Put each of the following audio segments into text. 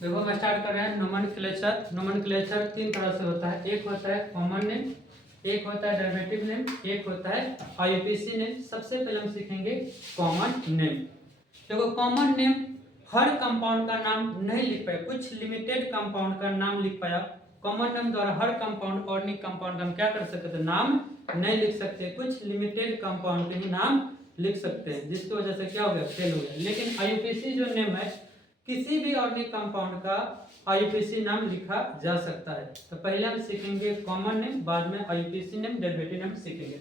देखो मैं स्टार्ट कर रहे हैं नोमेनक्लेचर। नोमेनक्लेचर तीन तरह से होता है, एक होता है कॉमन नेम, एक होता है डेरिवेटिव नेम, एक होता है आईयूपीसी नेम। सबसे पहले हम सीखेंगे कॉमन नेम। देखो कॉमन नेम हर कंपाउंड का नाम नहीं लिख पाया, कुछ लिमिटेड कंपाउंड का नाम लिख पाया। कॉमन नेम द्वारा हर कंपाउंड ऑर्गेनिक कंपाउंड का हम क्या कर सकते थे, नाम नहीं लिख सकते, कुछ लिमिटेड कंपाउंड के ही नाम लिख सकते हैं, जिसकी वजह से क्या हो गया, फेल हो गया। लेकिन आईयूपीसी जो नेम है किसी भी ऑर्गेनिक कंपाउंड का आईयूपीसी नाम लिखा जा सकता है। तो पहले हम सीखेंगे कॉमन नेम, बाद में आईयूपीसी नेम, डेरिवेटिव नेम सीखेंगे।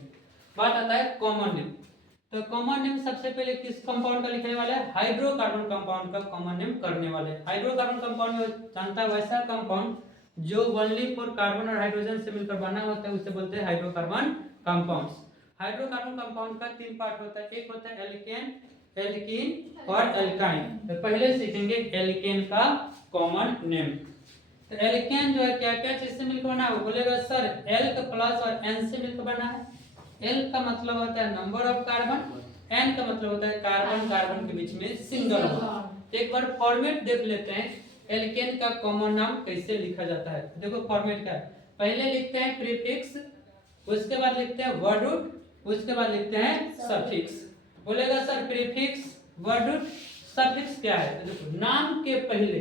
बात आता है कॉमन नेम। तो कॉमन नेम सबसे पहले किस कंपाउंड का लिखने वाला है, हाइड्रोकार्बन कंपाउंड का कॉमन नेम करने वाले हैं। हाइड्रोकार्बन कंपाउंड में जानता है वैसा कंपाउंड जो ओनली फॉर कार्बन और हाइड्रोजन से मिलकर बना होता है, उसे बोलते हैं हाइड्रोकार्बन कंपाउंड्स। हाइड्रोकार्बन कंपाउंड का तीन पार्ट होता है, एक होता है एल्केन, एल्कीन और एल्काइन। तो पहले सीखेंगे एल्केन का कॉमन नेम। तो एल्केन जो है क्या क्या चीज से मिलकर बना है, बोलेगा सर एल का प्लस और एन से मिलकर बना है। एल का मतलब होता है नंबर ऑफ कार्बन, एन का मतलब होता है कार्बन कार्बन के बीच में सिंगल बॉन्ड। एक बार फॉर्मेट देख लेते हैं एल्केन का कॉमन नाम कैसे लिखा जाता है। देखो फॉर्मेट क्या है, पहले लिखते हैं प्रीफिक्स, उसके बाद लिखते हैं वर्ड रूट, उसके बाद लिखते हैं सफिक्स। बोलेगा sir prefix, word root, suffix क्या है। तो देखो नाम के पहले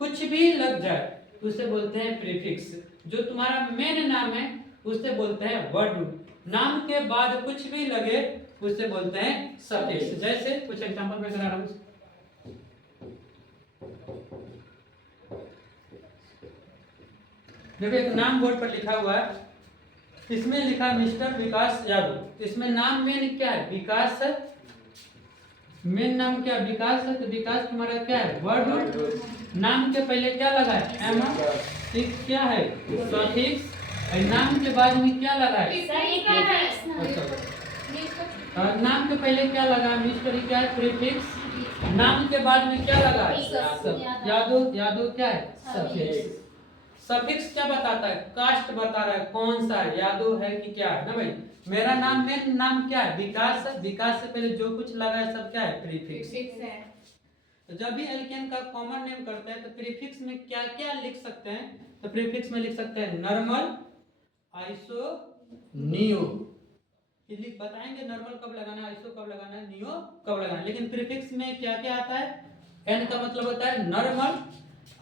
कुछ भी लग जाए उसे बोलते हैं प्रीफिक्स। जो तुम्हारा मेन नाम है उसे बोलते हैं वर्ड रूट। नाम के बाद कुछ भी लगे उसे बोलते हैं सफिक्स। जैसे कुछ एग्जांपल मैं करा रहा हूं। देखो एक नाम बोर्ड पर लिखा हुआ है, इसमें लिखा मिस्टर विकास यादव। इसमें नाम मेन क्या है, विकास है। मेन नाम क्या विकास है, तो विकास तुम्हारा क्या है, वर्ड रूट। नाम के पहले क्या लगा है, एम, फिक्स क्या है, सफिक्स। और नाम के बाद में क्या लगा है, और नाम के पहले क्या लगा, मिस्टर क्या है, प्रीफिक्स। नाम के बाद में क्या लगा है, यादव, यादव क्या है, सफिक्स। सफिक्स क्या बताता है, कास्ट बता रहा है कौन सा है, यादव है कि क्या है ना भाई। मेरा नाम मेन नाम क्या है, विकास है। विकास से पहले जो कुछ लगा है सब क्या है, प्रीफिक्स है। तो जब भी एल्केन का कॉमन नेम करते हैं तो प्रीफिक्स में क्या क्या लिख सकते हैं, तो प्रीफिक्स में लिख सकते हैं नॉर्मल, आइसो, नियो। ये बताएंगे नॉर्मल कब लगाना है, आइसो कब लगाना है, नियो कब लगाना है। लेकिन प्रीफिक्स में क्या क्या आता है, एन का मतलब होता है नॉर्मल,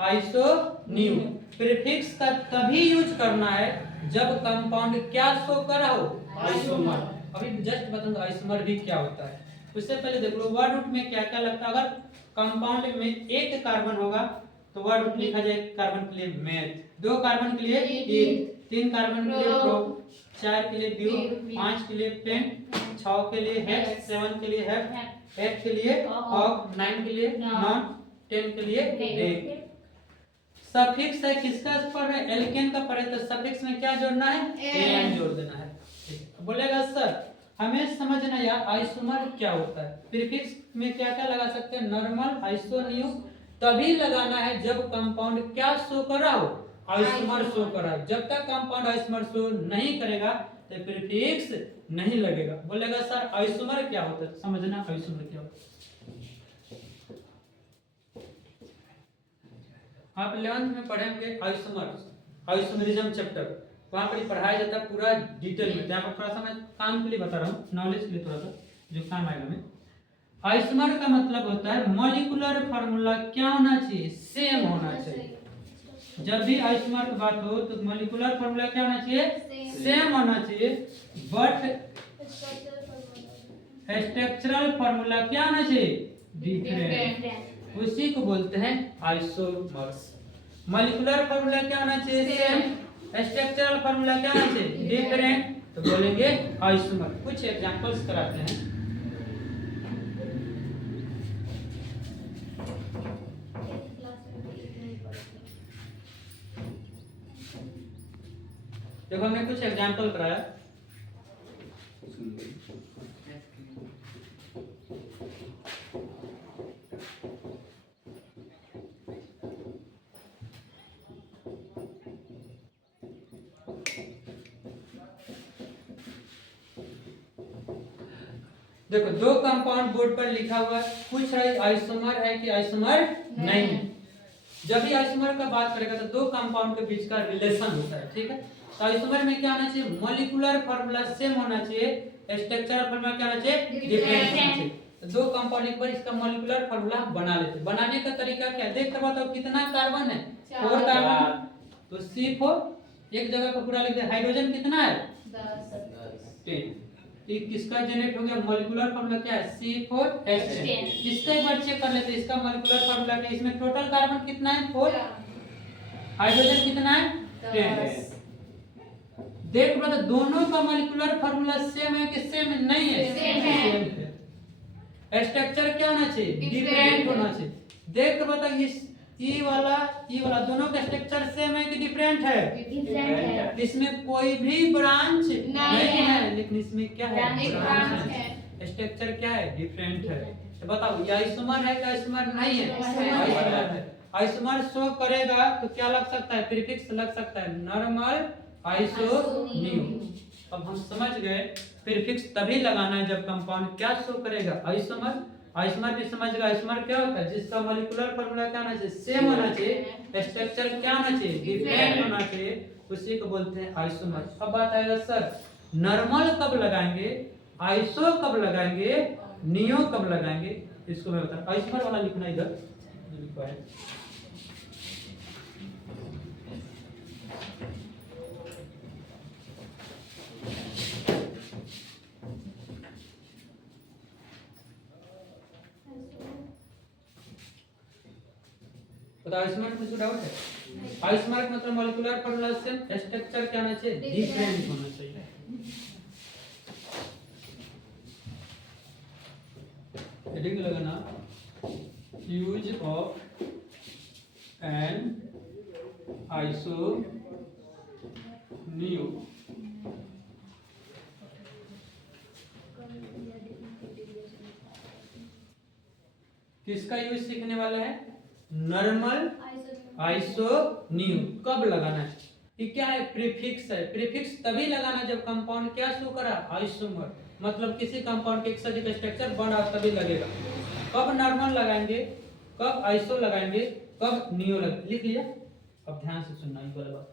आइसो, नियो। प्रीफिक्स का तभी यूज करना है जब कंपाउंड क्या शो कर रहा हो, आइसोमर। अभी जस्ट बताऊंगा आइसोमर भी क्या होता है। उससे पहले देख लो वर्ड रूट में क्या क्या लगता है। अगर कंपाउंड में एक कार्बन होगा तो वर्ड रूट लिखा जाए, कार्बन के लिए मेथ, दो कार्बन के लिए ईथ, तीन कार्बन के लिए प्रो, चार के लिए ब्यू, पांच के लिए पेन, 6 के लिए हेक्स, 7 के लिए हेप, 8 के लिए ऑक, 9 के लिए नॉन, 10 के लिए डे। सफिक्स है किसका पर है, एल्केन का पर है, तो सफिक्स में क्या जोड़ना है, एन जोड़ देना है। बोलेगा सर हमें समझना यार आइसोमर क्या होता है। प्रीफिक्स में क्या क्या लगा सकते हैं, नॉर्मल, आइसो, नियो। तभी लगाना है जब कंपाउंड क्या शो कर रहा हो, आइसोमर शो कर रहा है। जब तक कंपाउंड आइसोमर शो नहीं करेगा तो प्रीफिक्स नहीं लगेगा। बोलेगा सर आइसोमर क्या होता है, समझना आइसोमर क्या होता है। आप 11th में पढ़ेंगे आइसोमर, आइसोमरिज्म चैप्टर, वहां पर पढ़ाया जाता है पूरा डिटेल में। यहाँ पर थोड़ा सा मैं काम के लिए बता रहा हूँ, नॉलेज के लिए थोड़ा सा जो काम आएगा में। आइसोमर का मतलब होता है मॉलिक्यूलर फार्मूला क्या होना चाहिए, सेम होना चाहिए। जब भी आइसोमर की बात हो तो मॉलिक्यूलर फार्मूला क्या होना चाहिए, सेम होना चाहिए। बट स्ट्रक्चरल फार्मूला क्या होना चाहिए, डिफरेंट। उसी को बोलते हैं आइसोमर्स। मॉलिक्यूलर फार्मूला क्या होना चाहिए, सेम। स्ट्रक्चरल फार्मूला क्या होना चाहिए, डिफरेंट। तो बोलेंगे आइसोमर। कुछ एग्जांपल्स कराते हैं। देखो हमने कुछ एग्जांपल कराया। देखो दो कंपाउंड बोर्ड पर लिखा हुआ है, पूछ रहा है आइसोमर है कि आइसोमर नहीं है। जब भी आइसोमर का बात करेगा तो दो कंपाउंड के बीच का रिलेशन होता है, ठीक है। तो आइसोमर में क्या होना चाहिए, मॉलिक्यूलर फार्मूला सेम होना चाहिए, स्ट्रक्चरल फार्मूला क्या होना चाहिए, डिफरेंट होना चाहिए। तो दो कंपाउंड एक बार इसका मॉलिक्यूलर फार्मूला बना लेते हैं। बनाने का तरीका क्या है, देख कर बताओ कितना कार्बन है, 4 कार्बन, तो C4 एक जगह पर पूरा लिख दे। हाइड्रोजन कितना है, 10। ये किसका जनरेट हो गया, मॉलिक्यूलर फार्मूला क्या है, C4H10। इसका एक बार चेक कर लेते हैं, इसका मॉलिक्यूलर फार्मूला क्या है। इसमें टोटल कार्बन कितना है, 4, हाइड्रोजन कितना है, 10। देख बता दोनों का मॉलिक्यूलर फार्मूला सेम है कि सेम नहीं है, सेम है। स्ट्रक्चर क्या होना चाहिए, डिफरेंट होना चाहिए। देख बता इस ई वाला दोनों का स्ट्रक्चर सेम है कि डिफरेंट है, डिफरेंट है। इसमें कोई भी ब्रांच नहीं है, लेकिन इसमें क्या है, ब्रांच है। स्ट्रक्चर क्या है, डिफरेंट है। तो बताओ ये आइसोमर है कि आइसोमर नहीं है, आइसोमर है। आइसोमर शो करेगा तो क्या लग सकता है, प्रीफिक्स लग सकता है, नॉर्मल आइसोनियो। अब हम समझ गए प्रीफिक्स तभी लगाना है जब कंपाउंड क्या शो करेगा, आइसोमर। आइसोमर भी समझ गए, आइसोमर क्या होता है, जिसका मॉलिक्यूलर फार्मूला क्या होना चाहिए, सेम होना चाहिए, स्ट्रक्चर क्या होना चाहिए, डिफरेंट होना चाहिए, उसी को बोलते हैं आइसोमर। अब बात आएगा सर नॉर्मल कब लगाएंगे, आइसो कब लगाएंगे, नियो कब लगाएंगे, इसको मैं बता। आइसोमर वाला लिखना इधर लिखा है, तो आइसोमर में कुछ डाउट है, आइसोमर मतलब मॉलिक्यूलर फार्मूला से स्ट्रक्चर क्या होना चाहिए, डिफरेंट होना चाहिए। हेडिंग लगाना, यूज ऑफ एन आइसोनियो। किसका यूज सीखने वाले हैं, नॉर्मल आइसोनियो। कब लगाना है, ये क्या है, प्रीफिक्स है। प्रीफिक्स तभी लगाना जब कंपाउंड क्या शो करा, आइसोमर, मतलब किसी कंपाउंड के एक से अधिक स्ट्रक्चर बड़ा तभी लगेगा। कब नॉर्मल लगाएंगे, कब आइसो लगाएंगे, कब नियो लगाएंगे, लिख लिया। अब ध्यान से सुनना ये वाला बात।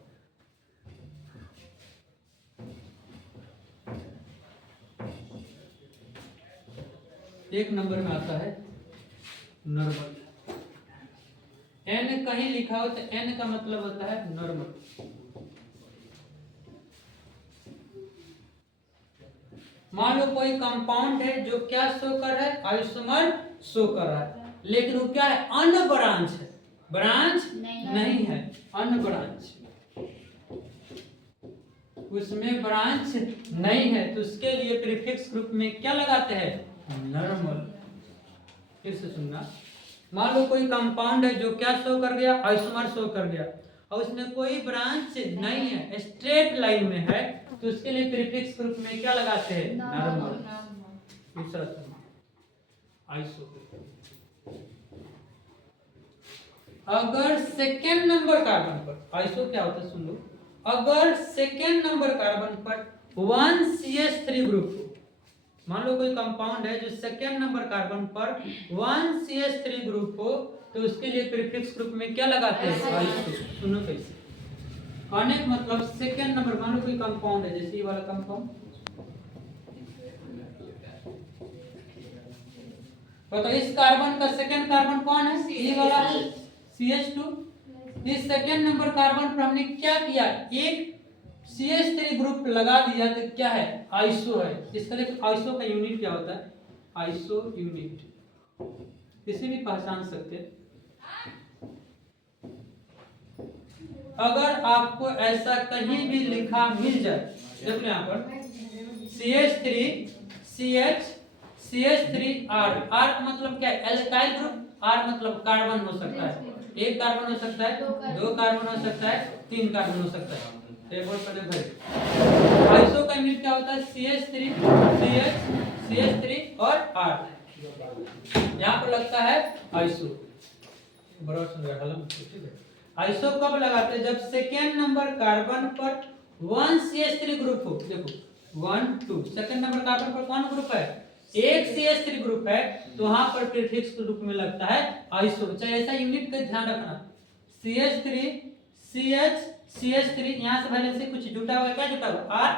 एक नंबर में आता है नॉर्मल, एन कहीं लिखा हो तो एन का मतलब होता है नॉर्मल। मान लो कोई कंपाउंड है जो क्या शो कर रहा है, आइसोमर शो कर रहा है, लेकिन वो क्या है, अनब्रांच है, ब्रांच नहीं है, अनब्रांच, उसमें ब्रांच नहीं है, तो उसके लिए प्रीफिक्स ग्रुप में क्या लगाते हैं, नॉर्मल। फिर से सुनना, मान लो कोई कंपाउंड है जो क्या शो कर गया, आइसोमर शो कर गया, और उसमें कोई ब्रांच नहीं है, स्ट्रेट लाइन में है, तो उसके लिए प्रीफिक्स ग्रुप में क्या लगाते हैं, नॉर्मल। दूसरा आइसो, अगर सेकेंड नंबर कार्बन पर, आइसो क्या होता है सुन लो, अगर सेकेंड नंबर कार्बन पर 1CH3 ग्रुप हो, मान लो कोई कंपाउंड है जो सेकेंड नंबर कार्बन पर 1CH3 ग्रुप हो, तो उसके लिए प्रीफिक्स ग्रुप में क्या लगाते हैं, आइसो। सुनो कैसे, अनेक मतलब सेकेंड नंबर, मान लो कोई कंपाउंड है जैसे ये वाला कंपाउंड, तो इस कार्बन का सेकेंड कार्बन कौन है, ये वाला CH2। इस सेकेंड नंबर कार्बन पर हमने क्या किया, एक CH3 ग्रुप लगा दिया, तो क्या है, आइसो है। इसका देखो आइसो का यूनिट क्या होता है, आइसो यूनिट, इसे भी पहचान सकते हैं। अगर आपको ऐसा कहीं भी लिखा मिल जाए, देखो यहाँ पर CH3 CH CH3R, R मतलब क्या है, एल्काइल ग्रुप, R मतलब कार्बन हो सकता है, एक कार्बन हो सकता है, दो कार्बन हो सकता है, तीन कार्बन हो सकता है। आइसो का यूनिट क्या होता है, CH3 CH3 और R, यहाँ पर लगता है आइसो। बराबर सुन रहा है, ठीक है। आइसो कब लगाते हैं, जब सेकेंड नंबर कार्बन पर 1CH3 ग्रुप हो। देखो 1 2 सेकेंड नंबर कार्बन पर कौन ग्रुप है, एक CH3 ग्रुप है, तो वहां पर प्रीफिक्स ग्रुप में लगता है आइसो। चाहे ऐसा यूनिट का ध्यान रखना, CH3 CH CH3 यहाँ से वैलेंसी कुछ जुटा हुआ है, क्या जुटा हुआ R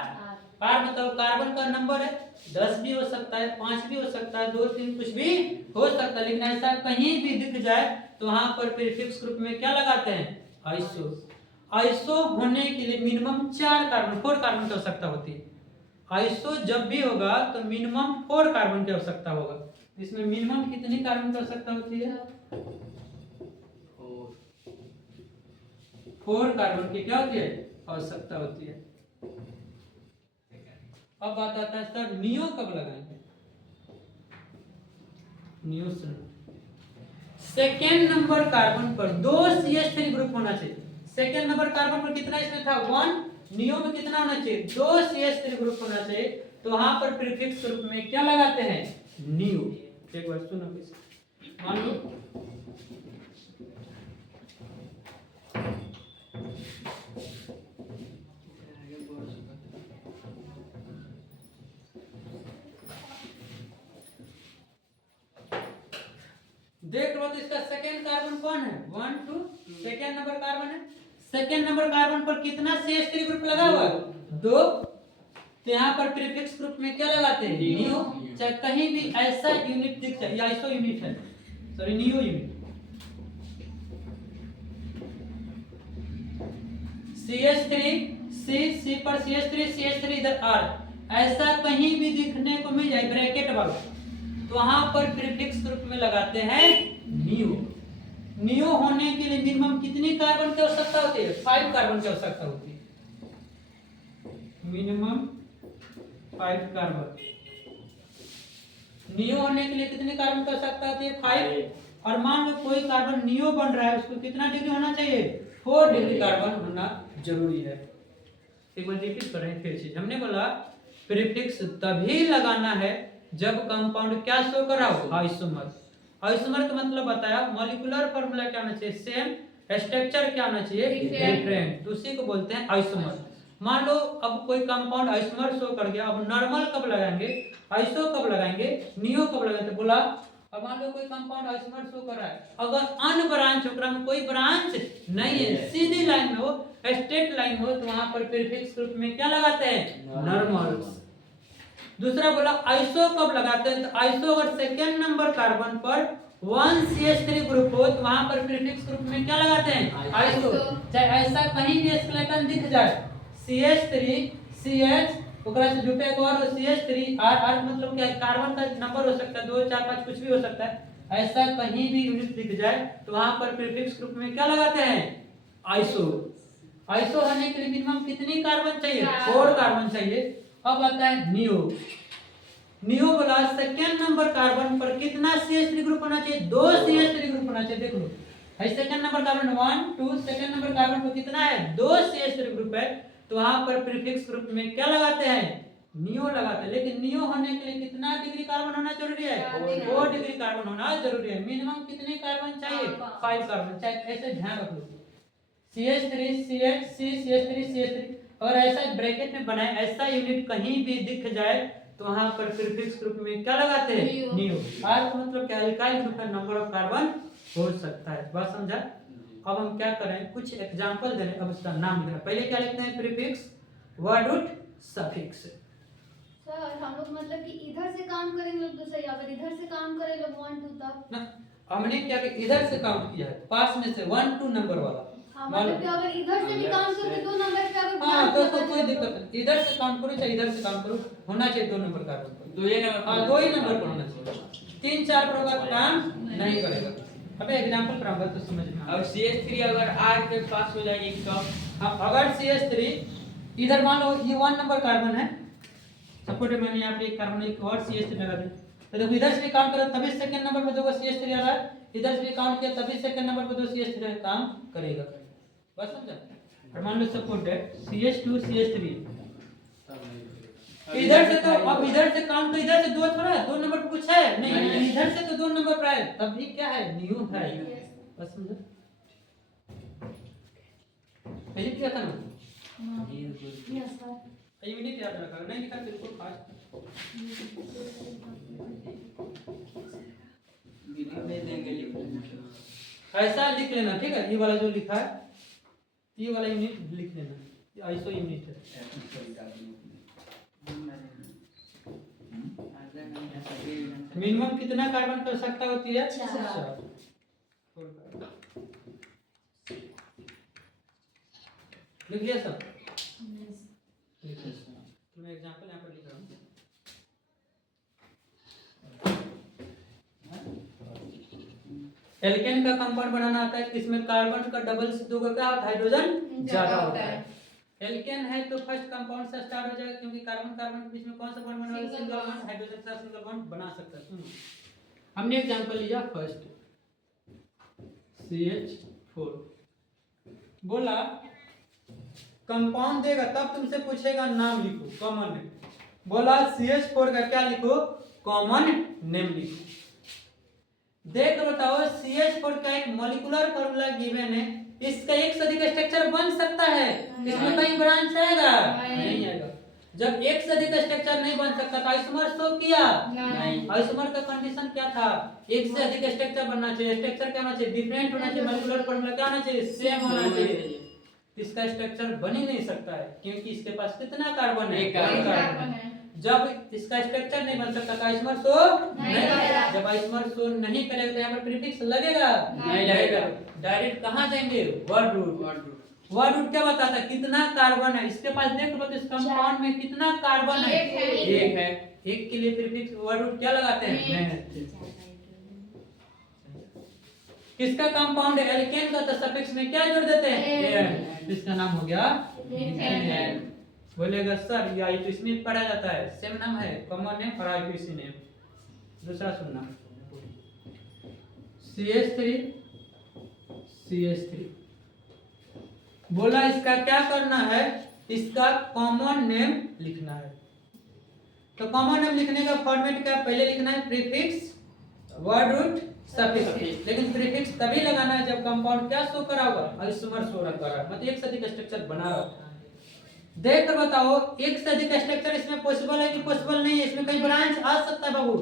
R मतलब कार्बन का नंबर है, 10 भी हो सकता है, 5 भी हो सकता है, 2 3 कुछ भी हो सकता है, लेकिन ऐसा कहीं भी दिख जाए तो वहां पर प्रीफिक्स ग्रुप में क्या लगाते हैं, आइसो। आइसो होने के लिए मिनिमम 4 कार्बन 4 कार्बन की आवश्यकता होती है। आइसो जब भी होगा तो मिनिमम 4 कार्बन की आवश्यकता होगा। इसमें मिनिमम कितनी कार्बन की आवश्यकता होती है, 4 कार्बन की क्या होती है, आवश्यकता होती है। अब बात आता है सर नियो कब लगाएंगे, नियो सेकेंड नंबर कार्बन पर 2 CH3 ग्रुप होना चाहिए। सेकेंड नंबर कार्बन पर कितना इसमें था 1, नियो में कितना होना चाहिए 2 CH3 ग्रुप होना चाहिए, तो वहां पर प्रीफिक्स ग्रुप में क्या लगाते हैं, नियो। एक बार सुनो, मान लो देख लो तो इसका सेकेंड कार्बन कौन है, 1 2 सेकेंड नंबर कार्बन है। सेकेंड नंबर कार्बन पर कितना CH3 ग्रुप लगा हुआ है 2, तो यहाँ पर प्रीफिक्स ग्रुप में क्या लगाते हैं, नियो। चाहे कहीं भी ऐसा यूनिट दिख जाए, आइसो यूनिट है, sorry neo unit, CH3 C पर CH3 इधर R, ऐसा कहीं भी दिखने को मिल जाए ब्रैकेट वाला, तो वहां पर प्रीफिक्स ग्रुप में लगाते हैं नियो। नियो होने के लिए मिनिमम कितनी कार्बन की आवश्यकता होती है, 5 कार्बन की आवश्यकता होती है, मिनिमम 5 कार्बन। नियो होने के लिए कितने कार्बन की आवश्यकता होती है, 5। और मान लो कोई कार्बन नियो बन रहा है, उसको कितना डिग्री होना चाहिए, 4 डिग्री कार्बन होना जरूरी है। एक बार रिपीट कर रहे हैं फिर चीज, हमने बोला प्रीफिक्स तभी लगाना है जब कंपाउंड क्या शो कर रहा हो, आइसोमर। आइसोमर का मतलब बताया, मॉलिक्यूलर फार्मूला क्या होना चाहिए, सेम, स्ट्रक्चर क्या होना चाहिए, डिफरेंट, तो उसी को बोलते हैं आइसोमर। मान लो अब कोई कंपाउंड आइसोमर शो कर गया, अब नॉर्मल कब लगाएंगे, आइसो कब लगाएंगे, नियो कब लगाएंगे, तो बोला अब मान लो कोई कंपाउंड आइसोमर शो कर रहा है, अगर अन ब्रांच होकर में कोई ब्रांच नहीं है, सीधी लाइन में हो, स्ट्रेट लाइन हो, तो वहां पर प्रीफिक्स ग्रुप में क्या लगाते हैं, नॉर्मल। दूसरा बोला आइसो कब लगाते हैं, तो आइसो अगर सेकेंड नंबर कार्बन पर 1 CH3 ग्रुप हो, तो वहां पर प्रीफिक्स ग्रुप में क्या लगाते हैं, आइसो। चाहे ऐसा कहीं भी स्केलेटन दिख जाए, CH3 CH ओकरा से जुटे एक और CH3 R मतलब क्या कार्बन का नंबर हो सकता है 2 4 5 कुछ भी हो सकता है, ऐसा कहीं भी यूनिट दिख जाए तो वहां पर प्रीफिक्स ग्रुप में क्या लगाते हैं, आइसो। आइसो होने के लिए मिनिमम कितनी कार्बन चाहिए, 4 कार्बन चाहिए। अब आता है नियो। नियो बोला सेकेंड नंबर कार्बन पर कितना CH3 ग्रुप होना चाहिए, 2 CH3 ग्रुप होना चाहिए। देख लो second number carbon 1 2, second number carbon पर कितना है, 2 CH3 ग्रुप है, तो वहां पर प्रीफिक्स ग्रुप में क्या लगाते हैं, नियो लगाते हैं। लेकिन नियो होने के लिए कितना डिग्री कार्बन होना जरूरी है, 4 डिग्री कार्बन होना जरूरी है। मिनिमम कितने कार्बन चाहिए, 5 कार्बन। चाहे ऐसे ध्यान रख लो, CH3 CH CH3 CH3, और ऐसा ब्रैकेट में बनाए, ऐसा यूनिट कहीं भी दिख जाए तो वहां पर प्रीफिक्स ग्रुप में क्या लगाते हैं, नियो। आर का मतलब क्या, एल्काइल ग्रुप का नंबर ऑफ कार्बन हो सकता है। बात समझा। अब हम क्या करें, कुछ एग्जांपल दे रहे हैं, अब उसका नाम लिखना। पहले क्या लिखते हैं, prefix, word root, suffix. Sir हम लोग मतलब कि इधर से काम करेंगे लोग तो सही, अगर इधर से काम करें लोग 1 2 तक ना, हमने क्या कि इधर से काउंट किया है, पास में से 1 2 नंबर वाला। हाँ मतलब कि अगर इधर से भी काम करें तो 2 नंबर पे अगर हाँ तो कोई दिक्कत नहीं, इधर से काउंट करो चाहे इधर से काउंट करो, होना चाहिए 2 नंबर कार्बन पर, 2 ही नंबर, हाँ 2 ही नंबर पर होना चाहिए। 3 4 पर होगा काम नहीं करेगा। अब एग्जांपल कराऊंगा तो समझ में। अब CH3 अगर R के पास हो जाएगी तो, हाँ अगर CH3 इधर मान लो ये 1 नंबर कार्बन है, सपोज मैंने यहाँ पे एक कार्बन एक और CH3 लगा दिया, तो देखो इधर से भी काउंट करो तभी सेकंड नंबर पे 2 CH3 आ रहा है, इधर से भी काउंट किया तभी सेकंड नंबर पे 2 CH3 काम करेगा। बस समझा। और मान लो सपोज है CH2 CH3, इधर से तो अब इधर से काउंट तो इधर से 2 थोड़ा है, 2 नंबर पे कुछ है नहीं, इधर से तो 2 नंबर पर है, तब भी क्या है, न्यू है। बस समझा। पहले क्या था ना, यस सर यूनिट याद रखा, नहीं लिखा बिल्कुल फास्ट। ऐसा लिख लेना, ठीक है। ये वाला जो लिखा है, ये वाला यूनिट लिख लेना, आइसो यूनिट है। मिनिमम कितना कार्बन कर सकता होती है? 4। लिख लिया सब? ठीक है सर, तो मैं एग्जांपल यहाँ पर लिख रहा हूँ। एल्केन का कंपाउंड बनाना आता है, इसमें कार्बन का डबल से 2 का क्या होता है? हाइड्रोजन ज्यादा होता है। एल्केन है तो फर्स्ट कंपाउंड से स्टार्ट हो जाएगा, क्योंकि कार्बन कार्बन के बीच में कौन सा बॉन्ड बना है? Single bond. हाइड्रोजन के साथ सिंगल बॉन्ड बना सकता है। सुनो, हमने एग्जांपल लिया फर्स्ट CH4, बोला कंपाउंड देगा तब तुमसे पूछेगा नाम लिखो, कॉमन नेम। बोला CH4 का क्या लिखो? कॉमन नेम लिखो। देख बताओ, CH4 का एक मॉलिक्यूलर फार्मूला गिवन है, इसका एक से अधिक स्ट्रक्चर बन सकता है? इसमें कहीं ब्रांच आएगा? नहीं आएगा। जब एक से अधिक स्ट्रक्चर नहीं बन सकता तो आइसोमर शो किया? नहीं। आइसोमर का कंडीशन क्या था? एक से अधिक स्ट्रक्चर बनना चाहिए। स्ट्रक्चर क्या होना चाहिए? डिफरेंट होना चाहिए। मॉलिक्यूलर फार्मूला क्या होना चाहिए? सेम होना चाहिए। इसका स्ट्रक्चर बन ही नहीं सकता है, क्योंकि इसके पास कितना कार्बन है? एक कार्बन है। जब इसका स्ट्रक्चर नहीं बन सकता तो आइसोमर शो नहीं करेगा। जब आइसोमर शो नहीं करेगा तो यहाँ पर प्रीफिक्स लगेगा? नहीं लगेगा। डायरेक्ट कहाँ जाएंगे? Word root. वर्ड रूट क्या बताता है? कितना कार्बन है इसके पास। देख लो तो इस कंपाउंड में कितना कार्बन है? एक है। एक के लिए प्रीफिक्स वर्ड रूट क्या लगाते हैं? किसका कंपाउंड है? एल्केन का, तो सफिक्स में क्या जोड़ देते हैं? एन। इसका नाम हो गया मीथेन। बोलेगा सर ये I2C में पढ़ा जाता है, सेम नाम है, कॉमन नेम और I2C नेम। दूसरा सुनना, CH3 बोला इसका क्या करना है? इसका कॉमन नेम लिखना है। तो कॉमन नेम लिखने का फॉर्मेट क्या? पहले लिखना है प्रीफिक्स, वर्ड रूट, सफिक्स। लेकिन प्रीफिक्स तभी लगाना है जब कंपाउंड क्या शो करा होगा? आइसोमर शो करा, मतलब एक से अधिक स्ट्रक्चर बना रहा। देख कर बताओ, एक से अधिक स्ट्रक्चर इसमें पॉसिबल है कि पॉसिबल नहीं है? इसमें कहीं ब्रांच आ सकता है बाबू?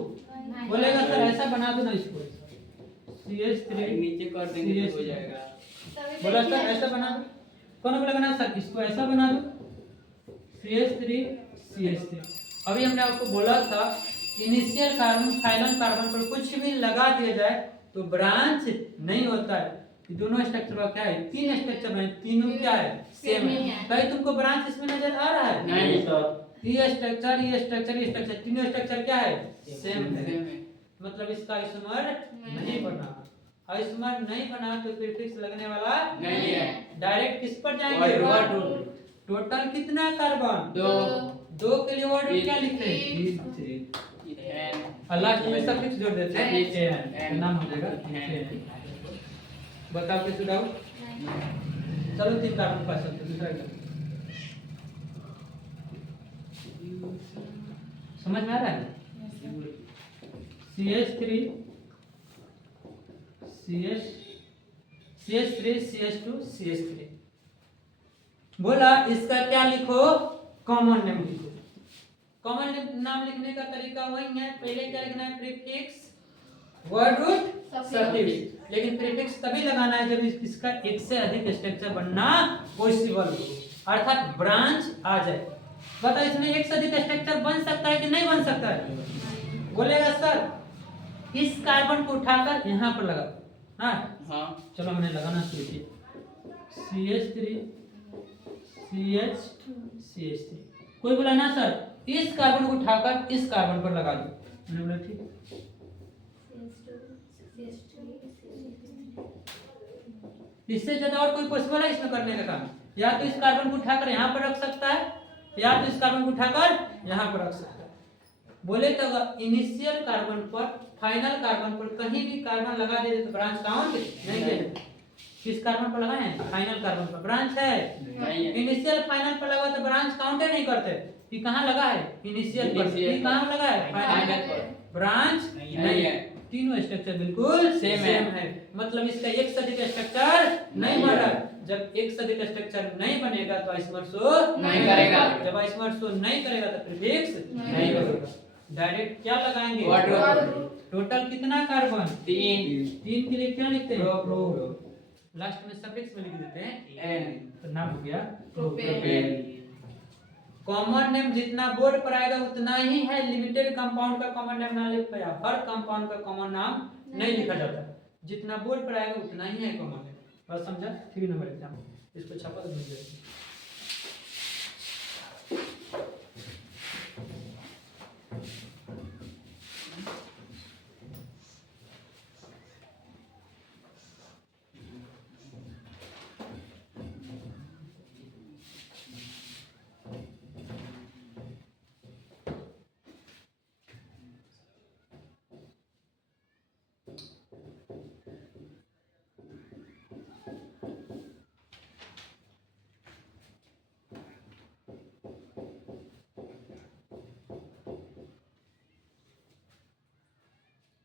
बोलेगा सर ऐसा बना दो ना इसको, CH3 नीचे कर देंगे तो हो जाएगा। बोला सर ऐसा बना दो। कौन बोलेगा ना सर इसको ऐसा बना दो, CH3। अभी हमने आपको बोला था इनिशियल कार्बन फाइनल कार्बन पर कुछ भी लगा दिया जाए तो ब्रांच नहीं होता है। ये दोनों स्ट्रक्चर का क्या है? 3 स्ट्रक्चर में तीनों क्या है? सेम है। कहीं तुमको ब्रांच इसमें नजर आ रहा है? नहीं सर। ये स्ट्रक्चर तीनों स्ट्रक्चर क्या है? सेम है। मतलब इसका आइसोमर नहीं बना। आइसोमर नहीं बना तो प्रीफिक्स लगने वाला नहीं है। डायरेक्ट किस पर जाएंगे? Word root. टोटल कितना कार्बन? 2 के लिए वर्ड रूट क्या लिखते हैं? लास्ट में सफिक्स जोड़ देते हैं, नाम हो जाएगा। बताओ किस डाउट? चलो 3 कार्बन पास करते, दूसरा समझ में आ रहा है? CH3 CH2 CH3 बोला इसका क्या लिखो? कॉमन नेम लिखो। कॉमन नाम लिखने का तरीका वही है, पहले क्या लिखना है? Prefix, word root, suffix. लेकिन प्रीफिक्स तभी लगाना है जब इसका एक से अधिक स्ट्रक्चर बनना पॉसिबल हो, अर्थात ब्रांच आ जाए। बता इसमें एक से अधिक स्ट्रक्चर बन सकता है कि नहीं बन सकता है? बोलेगा सर इस कार्बन को उठाकर यहाँ पर लगा। हाँ चलो मैंने लगाना शुरू किया, CH3 CH3। कोई बोला ना सर इस कार्बन को उठाकर इस कार्बन पर लगा दो। मैंने बोला ठीक है। इससे ज्यादा और कोई पॉसिबल है इसमें करने का काम? या तो इस कार्बन को उठाकर यहाँ पर रख सकता है, या तो इस कार्बन को उठाकर यहाँ पर रख सकता है। बोले तो इनिशियल कार्बन पर फाइनल कार्बन पर कहीं भी कार्बन लगा दे तो ब्रांच काउंट नहीं है। किस कार्बन पर लगाए? फाइनल कार्बन पर ब्रांच है? इनिशियल फाइनल पर लगा तो ब्रांच काउंट नहीं करते। ये कहाँ लगा है? इनिशियल पर। ये कहाँ लगा है? फाइनल पर। ब्रांच नहीं है। तीनों स्ट्रक्चर बिल्कुल सेम है। मतलब इसका एक से अधिक स्ट्रक्चर नहीं बन रहा। जब एक से अधिक स्ट्रक्चर नहीं बनेगा तो आइसोमर शो नहीं करेगा। जब आइसोमर शो नहीं करेगा तो प्रीफिक्स नहीं करेगा। डायरेक्ट क्या लगाएंगे? Word root. टोटल कितना कार्बन? 3 3 के लिए क्या लिखते हैं? प्रो लास्ट में सफिक्स में लिख देते हैं एन तो नाम हो गया प्रोपेन कॉमन नेम जितना बोर्ड पर आएगा उतना ही है। लिमिटेड कंपाउंड का कॉमन नेम ना लिख पाया, हर कंपाउंड का कॉमन नाम नहीं लिखा जाता। जितना बोर्ड पर आएगा उतना ही है कॉमन नेम। बस समझा? 3 नंबर एग्जाम इसको छापा दो मुझे।